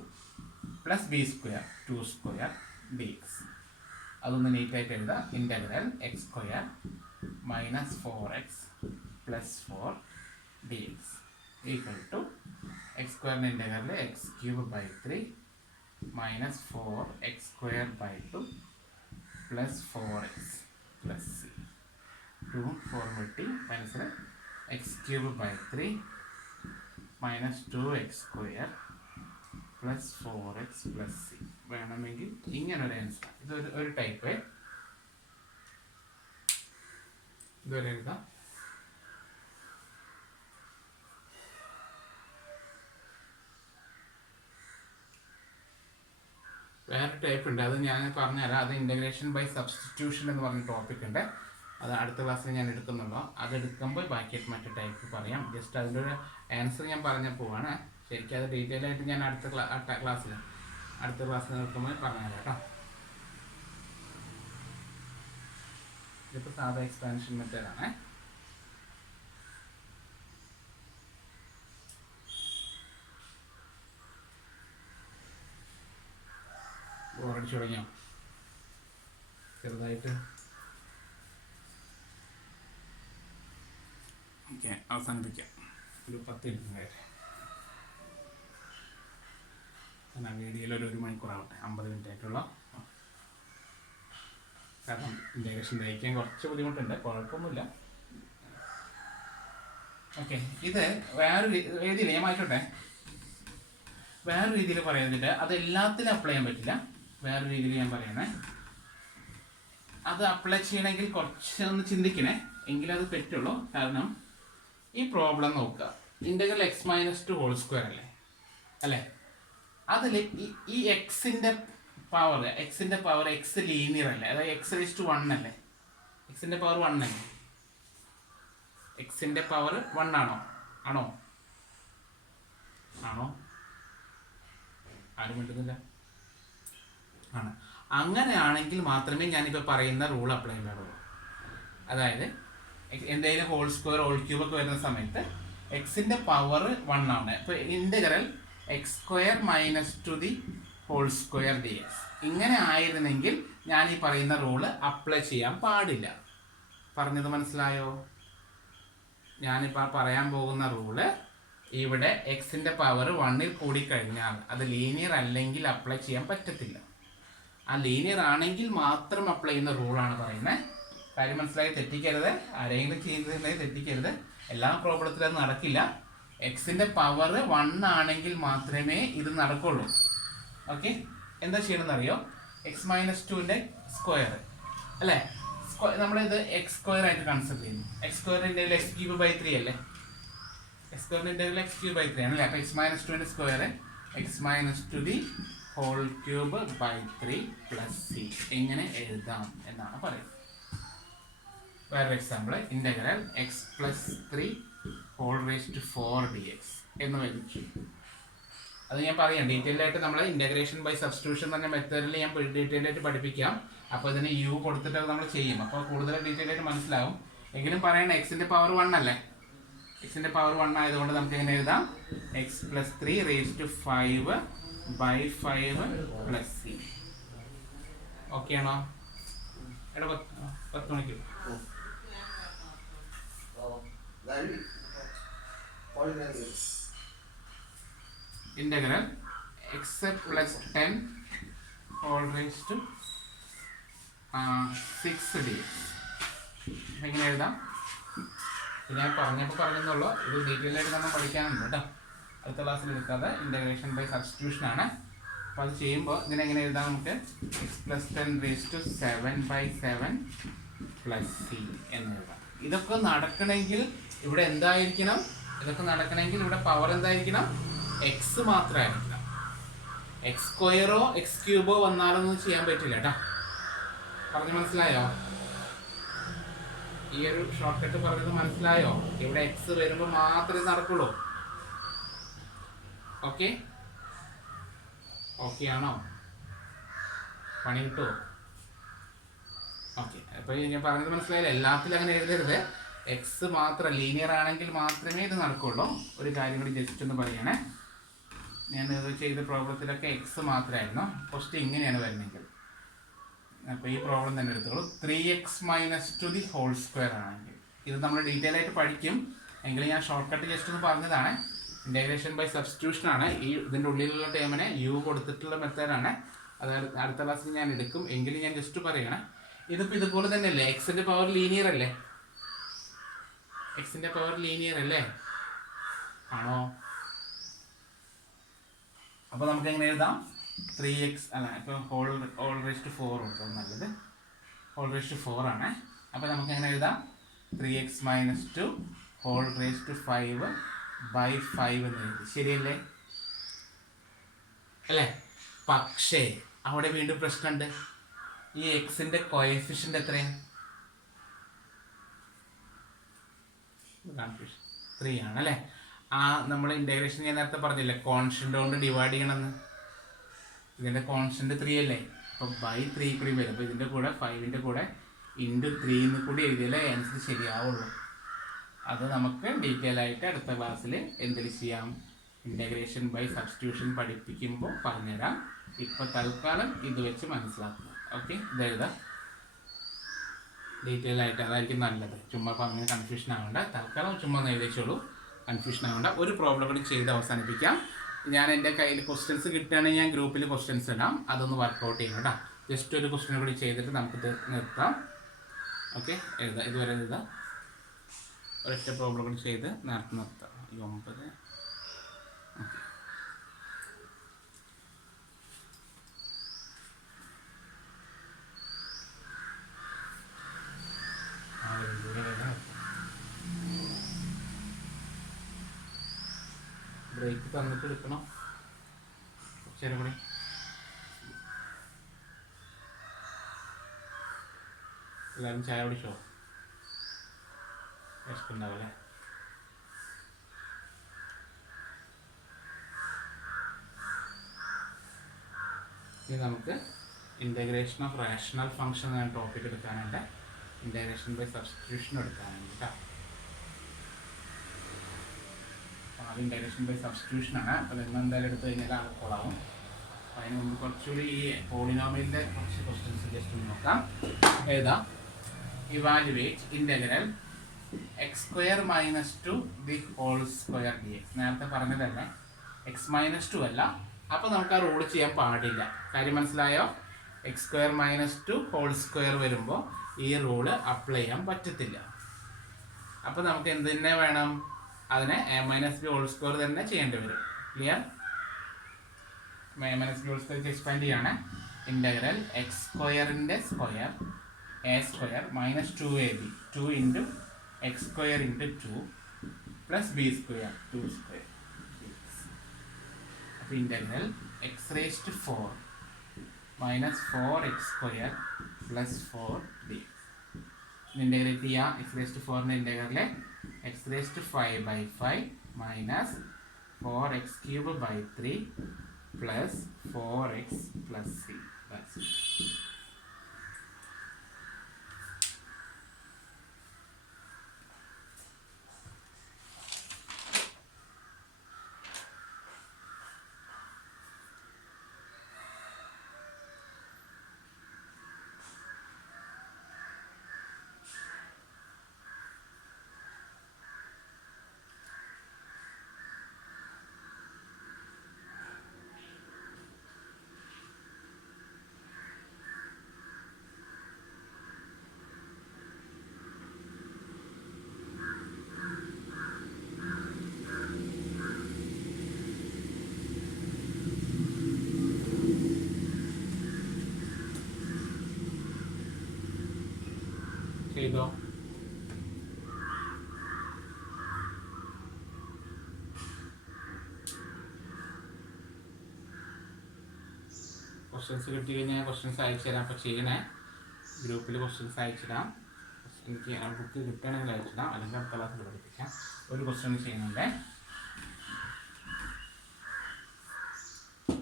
plus b square 2 square d x. അതൊന്ന് നീറ്റായിട്ട് എഴുതാം. Integral x square minus 4x plus 4 d x equal to x സ്ക്വയറിൻ്റെ integral x cube by 3 minus 4x square by 2 plus 4x plus c. 2 4 വെട്ടി minus x cube by 3 minus 2x² plus 4x plus c. വേണമെങ്കിൽ ഇങ്ങനൊരു ആൻസർ. ഇതൊരു ടൈപ്പ്. ഇതുവരെ എഴുതാം. വേറെ ടൈപ്പ് ഉണ്ട്, അത് ഞാൻ പറഞ്ഞുതരാം. അത് ഇൻ്റഗ്രേഷൻ ബൈ സബ്സ്റ്റിറ്റ്യൂഷൻ എന്ന് പറഞ്ഞ ടോപ്പിക് ഉണ്ട്. അത് അടുത്ത ക്ലാസ്സിൽ ഞാൻ എടുക്കുന്നുള്ളൂ. അത് എടുക്കുമ്പോൾ ബാക്കിയായിട്ട് മറ്റു ടൈപ്പ് പറയാം. ജസ്റ്റ് അതിൻ്റെ ഒരു ആൻസർ ഞാൻ പറഞ്ഞ പോവാണ്. ശരിക്കും അത് ഡീറ്റെയിൽ ആയിട്ട് ഞാൻ അടുത്ത ക്ലാസ്സിൽ നിൽക്കുമ്പോൾ പറഞ്ഞുതരാം കേട്ടോ. ഇതിപ്പോൾ സാധാ എക്സ്പാൻഷൻ മെത്തേഡാണ്. ബോറടിച്ചു തുടങ്ങിയോ ചെറുതായിട്ട്? ഓക്കെ, അവസാനിപ്പിക്കാം. ഒരു 10 മിനിറ്റ് വരെ. എന്നാൽ വീഡിയോയിൽ ഒരു മണിക്കൂറാവട്ടെ, 50 മിനിറ്റ് ആയിട്ടുള്ള. കാരണം ഇൻ്റഗ്രേഷൻ ദഹിക്കാൻ കുറച്ച് ബുദ്ധിമുട്ടുണ്ട്, കുഴപ്പമൊന്നുമില്ല. ഓക്കെ, ഇത് വേറൊരു രീതിയിൽ ഞാൻ മാറ്റോട്ടെ. വേറൊരു രീതിയിൽ പറയുന്നില്ല, അത് എല്ലാത്തിനും അപ്ലൈ ചെയ്യാൻ പറ്റില്ല. വേറൊരു രീതിയിൽ ഞാൻ പറയണേ, അത് അപ്ലൈ ചെയ്യണമെങ്കിൽ കുറച്ചൊന്ന് ചിന്തിക്കണേ, എങ്കിലും അത് പറ്റുള്ളൂ. കാരണം ഈ പ്രോബ്ലം നോക്കുക, ഇൻ്റഗ്രൽ x - 2² അല്ലേ? അതിൽ ഈ എക്സിൻ്റെ പവർ എക്സ് ലീനിയർ അല്ലേ? അതായത് x⁻1 അല്ലേ? എക്സിൻ്റെ പവർ 1 അല്ലേ? എക്സിൻ്റെ പവർ 1 ആണോ? ആരും മിണ്ടുന്നില്ല. ആണ്. അങ്ങനെയാണെങ്കിൽ മാത്രമേ ഞാനിപ്പോൾ പറയുന്ന റൂൾ അപ്ലൈ ചെയ്യാറുള്ളൂ. അതായത് എന്തെങ്കിലും ഹോൾ സ്ക്വയർ ഹോൾ ക്യൂബ് ഒക്കെ വരുന്ന സമയത്ത് എക്സിൻ്റെ പവർ 1 ആണ്. ഇപ്പോൾ ഇൻ്റഗ്രൽ x² - 2 dx ഇങ്ങനെ ആയിരുന്നെങ്കിൽ ഞാൻ ഈ പറയുന്ന റൂള് അപ്ലൈ ചെയ്യാൻ പാടില്ല. പറഞ്ഞത് മനസ്സിലായോ? ഞാനിപ്പോൾ പറയാൻ പോകുന്ന റൂള്, ഇവിടെ എക്സിൻ്റെ പവർ 1ൽ കൂടിക്കഴിഞ്ഞാൽ അത് ലീനിയർ അല്ലെങ്കിൽ അപ്ലൈ ചെയ്യാൻ പറ്റത്തില്ല. ആ ലീനിയർ ആണെങ്കിൽ മാത്രം അപ്ലൈ ചെയ്യുന്ന റൂളാണ് പറയുന്നത്. കാര്യം മനസ്സിലായി, തെറ്റിക്കരുത്. ആരെങ്കിലും ചെയ്യുന്നതിനായി തെറ്റിക്കരുത്. എല്ലാ പ്രോബ്ലത്തിലും അത് നടക്കില്ല. എക്സിൻ്റെ പവർ 1 ആണെങ്കിൽ മാത്രമേ ഇത് നടക്കുള്ളൂ. ഓക്കെ, എന്താ ചെയ്യണമെന്ന് അറിയോ? x - 2ൻ്റെ സ്ക്വയർ അല്ലേ? നമ്മളിത് x² ആയിട്ട് കൺസിഡർ ചെയ്യുന്നു. x² x³/3 അല്ലേ? x² x³/3 ആണല്ലേ? അപ്പോൾ x - 2ൻ്റെ സ്ക്വയർ x-2³/3 പ്ലസ് സി എങ്ങനെ എഴുതാം എന്നാണ് പറയുന്നത്. വേറൊരു എക്സാമ്പിൾ, ഇൻ്റഗ്രൽ x+3 dx എന്ന് വരും. അത് ഞാൻ പറയാം ഡീറ്റെയിൽ ആയിട്ട്. നമ്മൾ ഇൻ്റഗ്രേഷൻ ബൈ സബ്സ്റ്റിറ്റ്യൂഷൻ എന്ന മെത്തേഡിൽ ഞാൻ ഡീറ്റെയിൽ ആയിട്ട് പഠിപ്പിക്കാം. അപ്പോൾ ഇതിന് u കൊടുത്തിട്ട് നമ്മൾ ചെയ്യും. അപ്പോൾ കൂടുതൽ ഡീറ്റെയിൽ ആയിട്ട് മനസ്സിലാവും. എങ്കിലും പറയണേ, എക്സിൻ്റെ പവർ 1 അല്ലേ? എക്സിൻ്റെ പവർ 1 ആയതുകൊണ്ട് നമുക്ക് എങ്ങനെ എഴുതാം? x+3⁵5/5 plus C. ഓക്കെ ആണോ? എടാ 10 മണിക്ക് ഇൻ്റഗ്രൽ x+10⁶ dx എങ്ങനെ എഴുതാം? ഞാൻ പറഞ്ഞെന്നുള്ളൂ. ഇത് ഡീറ്റെയിൽ ആയിട്ട് നമ്മൾ പഠിക്കാനുണ്ട് കേട്ടോ. അടുത്ത ക്ലാസ്സിൽ എടുക്കാതെ ഇൻ്റഗ്രേഷൻ ബൈ സബ്സ്റ്റിറ്റ്യൂഷൻ ആണ്. അപ്പോൾ അത് ചെയ്യുമ്പോൾ ഇതിനെങ്ങനെ എഴുതാം? നമുക്ക് x+10⁷7/7 പ്ലസ് സി എന്ന് എഴുതാം. ഇതൊക്കെ നടക്കണമെങ്കിൽ ഇവിടെ എന്തായിരിക്കണം? ഇവിടെ പവർ എന്തായിരിക്കണം? എക്സ് മാത്രമായിരിക്കണം. x² x³ വന്നാലൊന്നും ചെയ്യാൻ പറ്റില്ല കേട്ടോ. പറഞ്ഞു മനസ്സിലായോ? ഈ ഒരു ഷോർട്ട് കട്ട് പറഞ്ഞത് മനസ്സിലായോ? ഇവിടെ എക്സ് വരുമ്പോൾ മാത്രമേ നടക്കുള്ളൂ. ഓക്കെ ആണോ? പണി കിട്ടുമോ? ഓക്കെ, അപ്പോൾ ഞാൻ പറഞ്ഞത് മനസ്സിലായില്ല. എല്ലാത്തിലും അങ്ങനെ എഴുതരുത്. എക്സ് മാത്രം ലീനിയർ ആണെങ്കിൽ മാത്രമേ ഇത് നടക്കുള്ളൂ. ഒരു കാര്യം കൂടി ജസ്റ്റ് ഒന്ന് പറയണേ. ഞാൻ ഇത് ചെയ്ത പ്രോബ്ലത്തിലൊക്കെ എക്സ് മാത്രമായിരുന്നു. ഫസ്റ്റ് ഇങ്ങനെയാണ് വരുന്നെങ്കിൽ, അപ്പോൾ ഈ പ്രോബ്ലം തന്നെ എടുത്തോളൂ. 3x - 2² ആണെങ്കിൽ ഇത് നമ്മൾ ഡീറ്റെയിൽ ആയിട്ട് പഠിക്കും. എങ്കിലും ഞാൻ ഷോർട്ട് കട്ട് ജസ്റ്റ് ഒന്ന് പറഞ്ഞതാണ്. ഇൻ്റഗ്രേഷൻ ബൈ സബ്സ്റ്റിറ്റ്യൂഷൻ ആണ്. ഇതിൻ്റെ ഉള്ളിലുള്ള ടേമിനെ u കൊടുത്തിട്ടുള്ള മെത്തേഡാണ്. അത് അടുത്ത ക്ലാസ്സിൽ ഞാൻ എടുക്കും. എങ്കിലും ഞാൻ ജസ്റ്റ് പറയണേ, ഇതിപ്പോൾ ഇതുപോലെ തന്നെയല്ലേ? എക്സിൻ്റെ പവർ ലീനിയർ അല്ലേ? എക്സിൻ്റെ പവർ ലീനിയർ അല്ലേ? ആണോ? അപ്പോൾ നമുക്ക് എങ്ങനെ എഴുതാം? 3x അല്ല, ഇപ്പോൾ ഹോൾ റേസ് ടു 4 ഉണ്ട് നല്ലത്. ഹോൾ റേസ് ടു 4 ആണ്. അപ്പോൾ നമുക്ക് എങ്ങനെ എഴുതാം? 3x minus 2 whole raise to 5/5 എന്ന് എഴുതി. ശരിയല്ലേ? അല്ലേ? പക്ഷേ അവിടെ വീണ്ടും പ്രശ്നമുണ്ട്. ഈ എക്സിൻ്റെ കോഎഫിഷ്യൻ്റ് എത്രയാണ്? 3 ആണ് അല്ലേ? നമ്മൾ ഇൻ്റഗ്രേഷൻ ഞാൻ നേരത്തെ പറഞ്ഞില്ലേ, കോൺസ്റ്റൻ്റ് കൊണ്ട് ഡിവൈഡ് ചെയ്യണമെന്ന്. ഇതിൻ്റെ കോൺസ്റ്റൻ്റ് 3 അല്ലേ? അപ്പോൾ ബൈ 3 കൂടി വരും. അപ്പോൾ ഇതിൻ്റെ കൂടെ 5ൻ്റെ കൂടെ ഇൻറ്റു 3 എന്ന് കൂടി എഴുതിയാലേ ആൻസർ ശരിയാവുള്ളൂ. അത് നമുക്ക് ഡീറ്റെയിൽ ആയിട്ട് അടുത്ത ക്ലാസ്സിൽ എന്തെങ്കിലും ചെയ്യാം, ഇൻ്റഗ്രേഷൻ ബൈ സബ്സ്റ്റിറ്റ്യൂഷൻ പഠിപ്പിക്കുമ്പോൾ പറഞ്ഞുതരാം. ഇപ്പോൾ തൽക്കാലം ഇത് വെച്ച് മനസ്സിലാക്കുക. ഓക്കെ, ഇതെഴുതാം ഡീറ്റെയിൽ ആയിട്ട്, അതായിരിക്കും നല്ലത്. ചുമ്മാ അപ്പോൾ അങ്ങനെ കൺഫ്യൂഷൻ ആവേണ്ട. തൽക്കാലം ചുമ്മാ ഒന്ന് എഴുതിച്ചോളൂ, കൺഫ്യൂഷൻ ആവേണ്ട. ഒരു പ്രോബ്ലം കൂടി ചെയ്ത് അവസാനിപ്പിക്കാം. ഞാൻ എൻ്റെ കയ്യിൽ ക്വസ്റ്റ്യൻസ് കിട്ടുകയാണെങ്കിൽ ഞാൻ ഗ്രൂപ്പിൽ ക്വസ്റ്റ്യൻസ് ഇടാം, അതൊന്ന് വർക്കൗട്ട് ചെയ്യണം കേട്ടോ. ജസ്റ്റ് ഒരു ക്വസ്റ്റ്യൻ കൂടി ചെയ്തിട്ട് നമുക്ക് നിർത്താം. ഓക്കെ, എഴുതാം. ഇതുവരെ എഴുതാം. ഒരൊറ്റ പ്രോബ്ലം കൂടി ചെയ്ത് നേരത്തെ നിർത്താം. 9 ബ്രേക്ക് തന്നിട്ട് എടുക്കണം. കുറച്ചേരം കൂടി. എല്ലാവരും ചായ കുടിച്ചോ? വിശക്കുണ്ടാവല്ലേ? ഇനി നമുക്ക് ഇൻ്റഗ്രേഷൻ ഓഫ് റാഷണൽ ഫംഗ്ഷൻ എന്ന ടോപ്പിക് എടുക്കാനുണ്ട്. ഇൻ്റഗ്രേഷൻ ബൈ സബ്സ്റ്റിറ്റ്യൂഷൻ എടുക്കാനുണ്ട് കേട്ടോ. അത് ഇൻ്റഗ്രേഷൻ ബൈ സബ്സ്റ്റിറ്റ്യൂഷനാണ്. അപ്പോൾ നിങ്ങൾ എന്തായാലും എടുത്തു കഴിഞ്ഞാൽ ആൾക്കോളാവും. അപ്പോൾ അതിന് മുമ്പ് കുറച്ചുകൂടി ഈ പോളിനോമിയലിൻ്റെ കുറച്ച് ക്വസ്റ്റ്യൻസ് ജസ്റ്റ് ഒന്ന് നോക്കാം. എഴുതാം. Evaluate integral x² minus 2 the whole square dx. നേരത്തെ പറഞ്ഞതല്ലേ, x-2 അല്ല. അപ്പോൾ നമുക്ക് ആ റൂൾ ചെയ്യാൻ പാടില്ല. കാര്യം മനസ്സിലായോ? x² മൈനസ് 2 ഹോൾ സ്ക്വയർ വരുമ്പോൾ ഈ റൂള് അപ്ലൈ ചെയ്യാൻ പറ്റത്തില്ല. അപ്പോൾ നമുക്ക് എന്ത് തന്നെ വേണം? അതിനെ a-b ഹോൾ സ്ക്വയർ തന്നെ ചെയ്യേണ്ടി വരും. Clear? a-b whole square expand ചെയ്യാണ്. Integral x² square a² minus 2ab 2 into x² into 2 plus b² 2². അപ്പോൾ integral x⁴ minus 4x² plus 4dx. Integrate ചെയ്യാം. x⁴ ഇൻ്റഗ്രലിലെ x⁵/5 minus 4x³ 3 plus 4x plus c. ചെയ്തോ? ക്വസ്റ്റ്യൻസ് കിട്ടി കഴിഞ്ഞാൽ ക്വസ്റ്റ്യൻസ് അയച്ചു തരാം. അപ്പോൾ ചെയ്യണേ, ഗ്രൂപ്പിൽ ക്വസ്റ്റ്യൻസ് അയച്ചിടാം. എനിക്ക് ആ ബുക്ക് കിട്ടണമെങ്കിൽ അയച്ചിടാം, അല്ലെങ്കിൽ അടുത്ത ക്ലാസ്സിൽ പഠിപ്പിക്കാം. ഒരു ക്വസ്റ്റ്യൻ ചെയ്യുന്നുണ്ട്.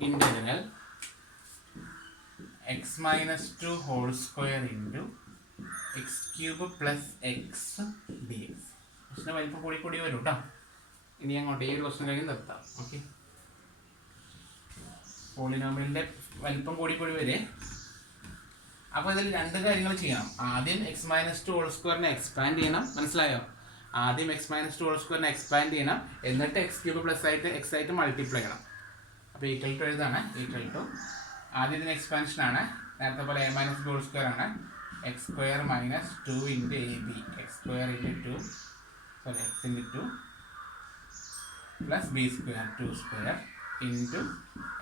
Integral x-2 whole square into x³ plus x dx. ക്വസ്റ്റിന് വലിപ്പം കൂടി വരും കേട്ടോ. ഇനി അങ്ങോട്ട് ഈ ഒരു ക്വസ്റ്റ്യൻ കഴിഞ്ഞ് നിർത്താം. ഓക്കെ, പോളിനോമിയലിൻ്റെ വലിപ്പം കൂടി വരെ. അപ്പോൾ ഇതിൽ രണ്ട് കാര്യങ്ങൾ ചെയ്യണം. ആദ്യം x-2 ഹോൾ സ്ക്വയറിനെ എക്സ്പാൻഡ് ചെയ്യണം. മനസ്സിലായോ? ആദ്യം x-2 ഹോൾ സ്ക്വയറിനെ എക്സ്പാൻഡ് ചെയ്യണം, എന്നിട്ട് x³ പ്ലസ് ആയിട്ട് x ആയിട്ട് മൾട്ടിപ്ലൈ ചെയ്യണം. അപ്പോൾ ഈക്വൽ ടു എഴുതാണ്. ഈക്വൽ ടു ആദ്യം ഇതിന് എക്സ്പാൻഷനാണ്, നേരത്തെ പോലെ a-b ഹോൾ സ്ക്വയർ ആണ്. x² minus 2 into ab x² into 2 sorry x into 2 plus b square 2 square into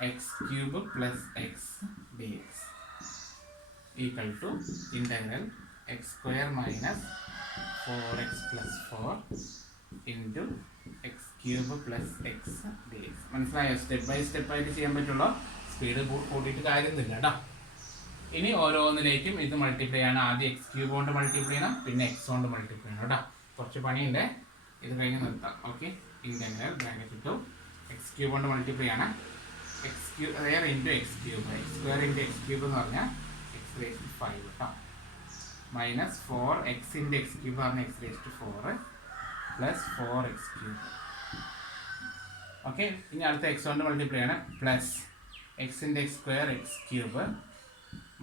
x cube plus x dx equal to integral x square minus 4x plus 4 into x cube plus x dx. മനസ്സിലായോ? സ്റ്റെപ്പ് ബൈ സ്റ്റെപ്പ് ആയിട്ട് ചെയ്യാൻ പറ്റുള്ളൂ, സ്പീഡ് കൂട്ടിയിട്ട് കാര്യമൊന്നുമില്ല കേട്ടോ. ഇനി ഓരോന്നിലേക്കും ഇത് മൾട്ടിപ്ലൈ ആണ്. ആദ്യം എക്സ് ക്യൂബ് കൊണ്ട് മൾട്ടിപ്ലൈ ചെയ്യണം, പിന്നെ എക്സ് കൊണ്ട് മൾട്ടിപ്ലൈ ചെയ്യണം കേട്ടോ. കുറച്ച് പണിയുണ്ട്, ഇത് കഴിഞ്ഞ് നിർത്താം. ഓക്കെ, ഇന്റഗ്രൽ ബ്രാക്കറ്റ് ഇട്ടു എക്സ് ക്യൂബ് കൊണ്ട് മൾട്ടിപ്ലൈ ആണ്. എക്സ് ക്യൂബ് വേറെ into x cube, x square into x cube എന്ന് പറഞ്ഞാൽ എക്സ് റേസ് ടു 5 കേട്ടോ. Minus 4 x into x cube പറഞ്ഞാൽ x raise to 4 plus 4x cube. Okay, ഇനി അടുത്ത എക്സ് കൊണ്ട് മൾട്ടിപ്ലൈ ആണ്. Plus x into x square x cube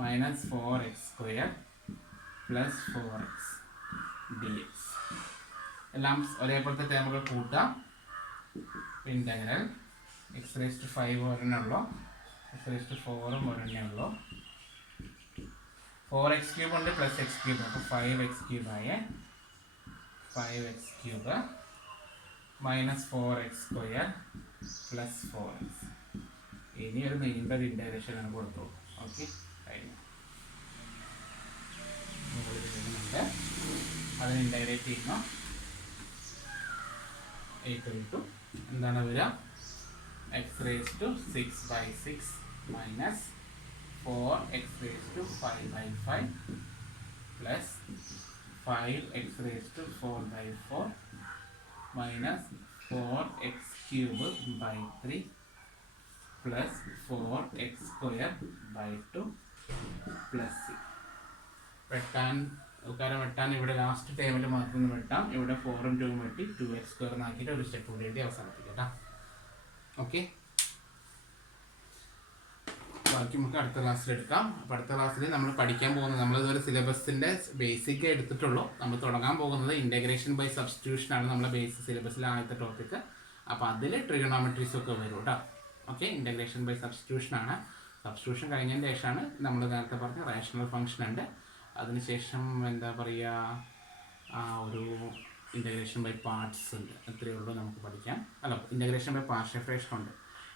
minus 4x square plus 4x dx. എല്ലാം ഒരേപോലത്തെ ടേമുകൾ കൂട്ടാം. ഇന്റഗ്രൽ എക്സ് റേസ് ടു 5 ഒരെണ്ണേ ഉള്ളൂ, എക്സ് റേസ് ടു 4ഉം ഒരെണ്ണേ ഉള്ളൂ. 4x ക്യൂബ് ഉണ്ട് പ്ലസ് എക്സ് ക്യൂബ്, അപ്പോൾ 5x ക്യൂബായ 5x cube minus 4x square plus 4x. ഇനി ഒരു നീണ്ടൊരു ഇൻ്റഗ്രേഷൻ ആണ് കൊടുത്തോളൂ. ഓക്കെ, കഴിഞ്ഞു. അതിന് ഇൻ്റഗ്രേറ്റ് ചെയ്യുന്നു. ഈക്വൽ ടു എന്താണ് വരിക? X raise to 6/6 minus 4x raise to 5/5 plus 5x raised to 4/4 minus 4x cube by 3 plus 4x square by 2 plus c. വെട്ടാൻ ഇവിടെ ലാസ്റ്റ് ടൈമിൽ മാത്രം വെട്ടാം. ഇവിടെ 4ഉം 2ഉം വെട്ടി 2x സ്ക്വയർ ആക്കിയിട്ട് ഒരു സ്റ്റെപ്പ് കൂടി എഴുതി അവസാനിപ്പിക്കാം കേട്ടോ. ഓക്കെ, ബാക്കി നമുക്ക് അടുത്ത ക്ലാസ്സിൽ എടുക്കാം. അപ്പോൾ അടുത്ത ക്ലാസ്സിൽ നമ്മൾ പഠിക്കാൻ പോകുന്നത്, നമ്മളിതൊരു സിലബസിൻ്റെ ബേസിക് എടുത്തിട്ടുള്ളൂ. നമ്മൾ തുടങ്ങാൻ പോകുന്നത് ഇൻ്റഗ്രേഷൻ ബൈ സബ്സ്റ്റിറ്റ്യൂഷൻ ആണ് നമ്മളെ ബേസിക് സിലബസിലെ ആദ്യത്തെ ടോപ്പിക്ക്. അപ്പോൾ അതിൽ ട്രിഗണോമെട്രീസ് ഒക്കെ വരും കേട്ടോ. ഓക്കെ, ഇൻ്റഗ്രേഷൻ ബൈ സബ്സ്റ്റിറ്റ്യൂഷൻ ആണ്. സബ്സ്റ്റിറ്റ്യൂഷൻ കഴിഞ്ഞതിന് ശേഷമാണ് നമ്മൾ നേരത്തെ പറഞ്ഞ റേഷണൽ ഫംഗ്ഷൻ ഉണ്ട്. അതിനുശേഷം എന്താ പറയുക, ഒരു ഇൻ്റഗ്രേഷൻ ബൈ പാർട്സ് ഉണ്ട്. അത്രയേ ഉള്ളൂ നമുക്ക് പഠിക്കാൻ. അല്ല, ഇൻ്റഗ്രേഷൻ ബൈ പാർഷ്യൽ ഫ്രാക്ഷൻ ഉണ്ട്.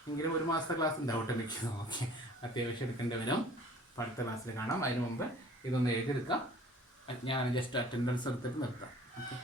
എങ്കിലും ഒരു മാസത്തെ ക്ലാസ് ഉണ്ടാവട്ടെ മിക്കുന്നു. ഓക്കെ, അത്യാവശ്യം എടുക്കേണ്ടി വരും. അപ്പോൾ അടുത്ത ക്ലാസ്സിൽ കാണാം. അതിന് മുമ്പ് ഇതൊന്ന് എഴുതിയെടുക്കാം. ഞാൻ ജസ്റ്റ് അറ്റൻഡൻസ് എടുത്തിട്ട് നിർത്താം. ഓക്കെ.